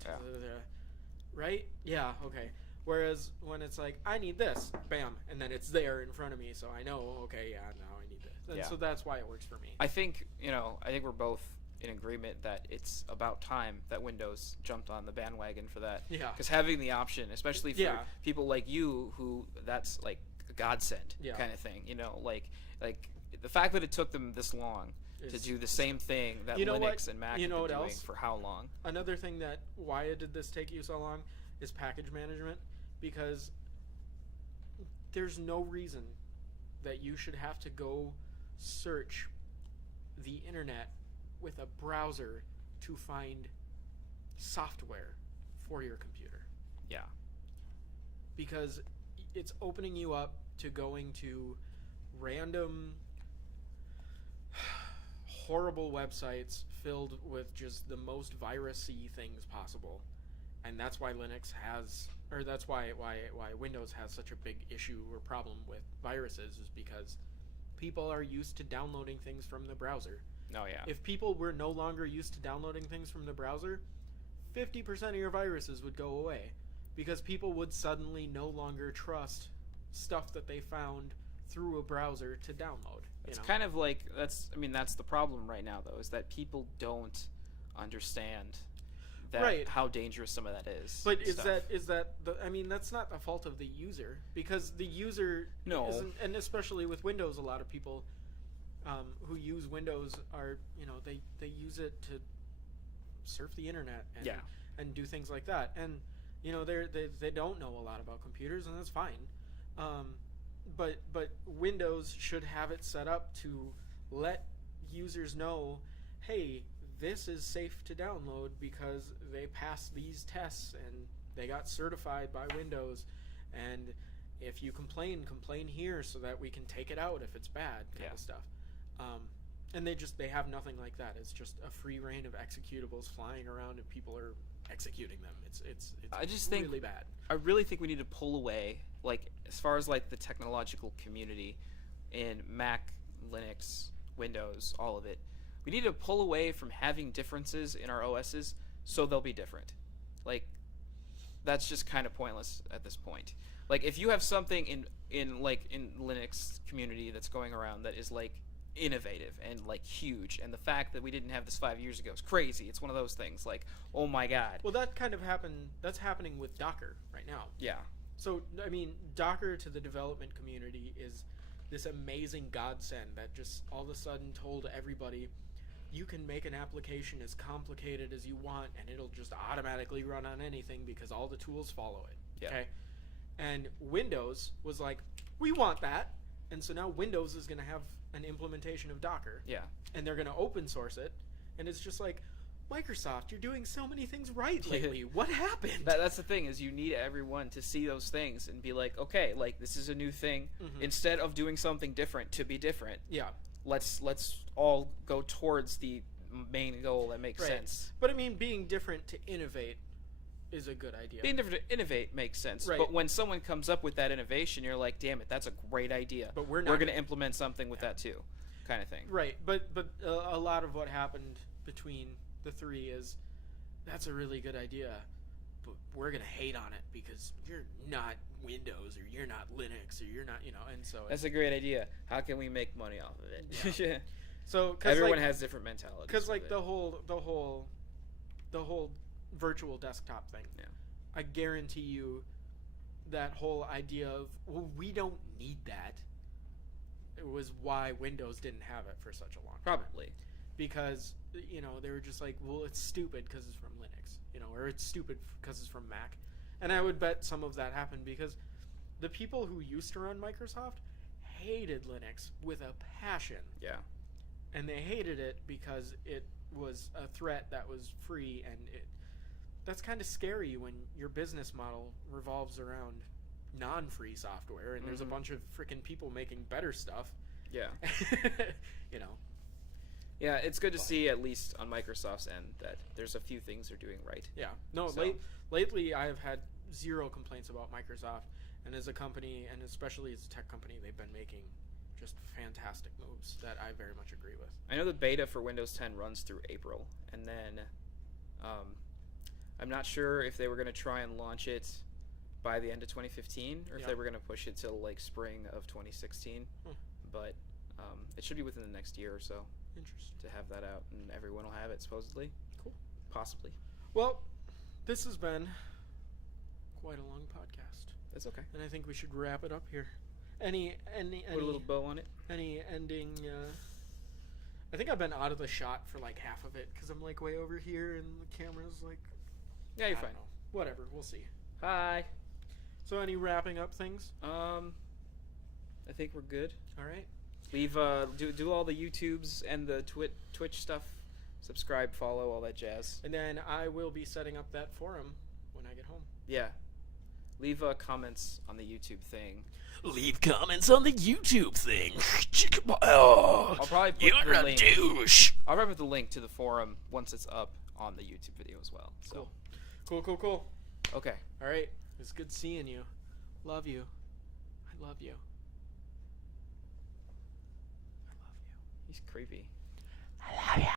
right? Yeah, okay. Whereas when it's like, I need this, bam, and then it's there in front of me, so I know, okay, yeah, now I need this. And so that's why it works for me. I think we're both in agreement that it's about time that Windows jumped on the bandwagon for that. Yeah. Because having the option, especially for people like you, who that's like a godsend kind of thing. Like the fact that it took them this long to do the same thing that Linux and Mac have been doing for how long. Another thing that, why did this take you so long, is package management. Because there's no reason that you should have to go search the internet with a browser to find software for your computer. Yeah. Because it's opening you up to going to random horrible websites filled with just the most virus-y things possible. And that's why that's why Windows has such a big issue or problem with viruses, is because people are used to downloading things from the browser. Oh yeah. If people were no longer used to downloading things from the browser, 50% of your viruses would go away, because people would suddenly no longer trust stuff that they found through a browser to download. It's kind of like, that's the problem right now, though, is that people don't understand Right. how dangerous some of that is. But and is stuff. I mean, that's not the fault of the user, because the user No. isn't, and especially with Windows, a lot of people who use Windows are, they use it to surf the internet and Yeah. and do things like that, and they don't know a lot about computers, and that's fine. But Windows should have it set up to let users know, hey, this is safe to download because they passed these tests and they got certified by Windows, and if you complain here so that we can take it out if it's bad, kind of stuff. And they have nothing like that. It's just a free reign of executables flying around and people are executing them. It's I just really think bad. I really think we need to pull away, like, as far as like the technological community in Mac, Linux, Windows, all of it. We need to pull away from having differences in our OSs so they'll be different. Like, that's just kind of pointless at this point. Like, if you have something in Linux community that's going around that is like innovative and like huge, and the fact that we didn't have this 5 years ago is crazy. It's one of those things like, oh my god. Well, that kind of happened. That's happening with Docker right now. Yeah. So, I mean, Docker to the development community is this amazing godsend that just all of a sudden told everybody, you can make an application as complicated as you want and it'll just automatically run on anything because all the tools follow it. Yeah. Okay? And Windows was like, we want that. And so now Windows is going to have an implementation of Docker. Yeah. And they're going to open source it. And it's just like, Microsoft, you're doing so many things right lately. What happened? That's the thing, is you need everyone to see those things and be like, okay, like, this is a new thing. Mhm. Instead of doing something different to be different, Yeah. let's all go towards the main goal that makes Right. sense. But I mean, being different to innovate is a good idea. Being different to innovate makes sense. Right. But when someone comes up with that innovation, you're like, damn it, that's a great idea. But we're going not to implement something with that too, kind of thing. Right, but a lot of what happened between the three is, that's a really good idea, but we're gonna hate on it because you're not Windows or you're not Linux or you're not, and so That's a great idea. How can we make money off of it? Yeah. so cause Everyone like, has different mentalities. because like with the it. whole virtual desktop thing. Yeah. I guarantee you that whole idea of, well, we don't need that, it was why Windows didn't have it for such a long time. Probably. Because they were just like, well, it's stupid because it's from Linux, or it's stupid because it's from Mac. And I would bet some of that happened because the people who used to run Microsoft hated Linux with a passion. Yeah. And they hated it because it was a threat that was free, and that's kind of scary when your business model revolves around non-free software and there's a bunch of freaking people making better stuff. Yeah. you know. Yeah, it's good to see, at least on Microsoft's end, that there's a few things they're doing right. Yeah. No, So- lately I have had zero complaints about Microsoft, and as a company, and especially as a tech company, they've been making just fantastic moves that I very much agree with. I know the beta for Windows 10 runs through April, and then I'm not sure if they were going to try and launch it by the end of 2015 or if Yeah. they were going to push it till like spring of 2016. But it should be within the next year or so Interesting. to have that out, and everyone will have it supposedly. Cool. Possibly. Well, this has been quite a long podcast, That's okay. and I think we should wrap it up here. Any Put a little bow on it. any ending? I think I've been out of the shot for like half of it because I'm like way over here, and the camera's like. Yeah, you're I fine. don't know. Whatever, we'll see. Hi. So, any wrapping up things? I think we're good. All right. Leave do all the YouTubes and the Twitch stuff. Subscribe, follow, all that jazz. And then I will be setting up that forum when I get home. Yeah. Leave comments on the YouTube thing. Leave comments on the YouTube thing. Oh, I'll probably put you're the a link. douche. I'll probably put the link to the forum once it's up on the YouTube video as well. So Cool. okay. All right. It's good seeing you. Love you. I love you. I love you. He's creepy. I love you.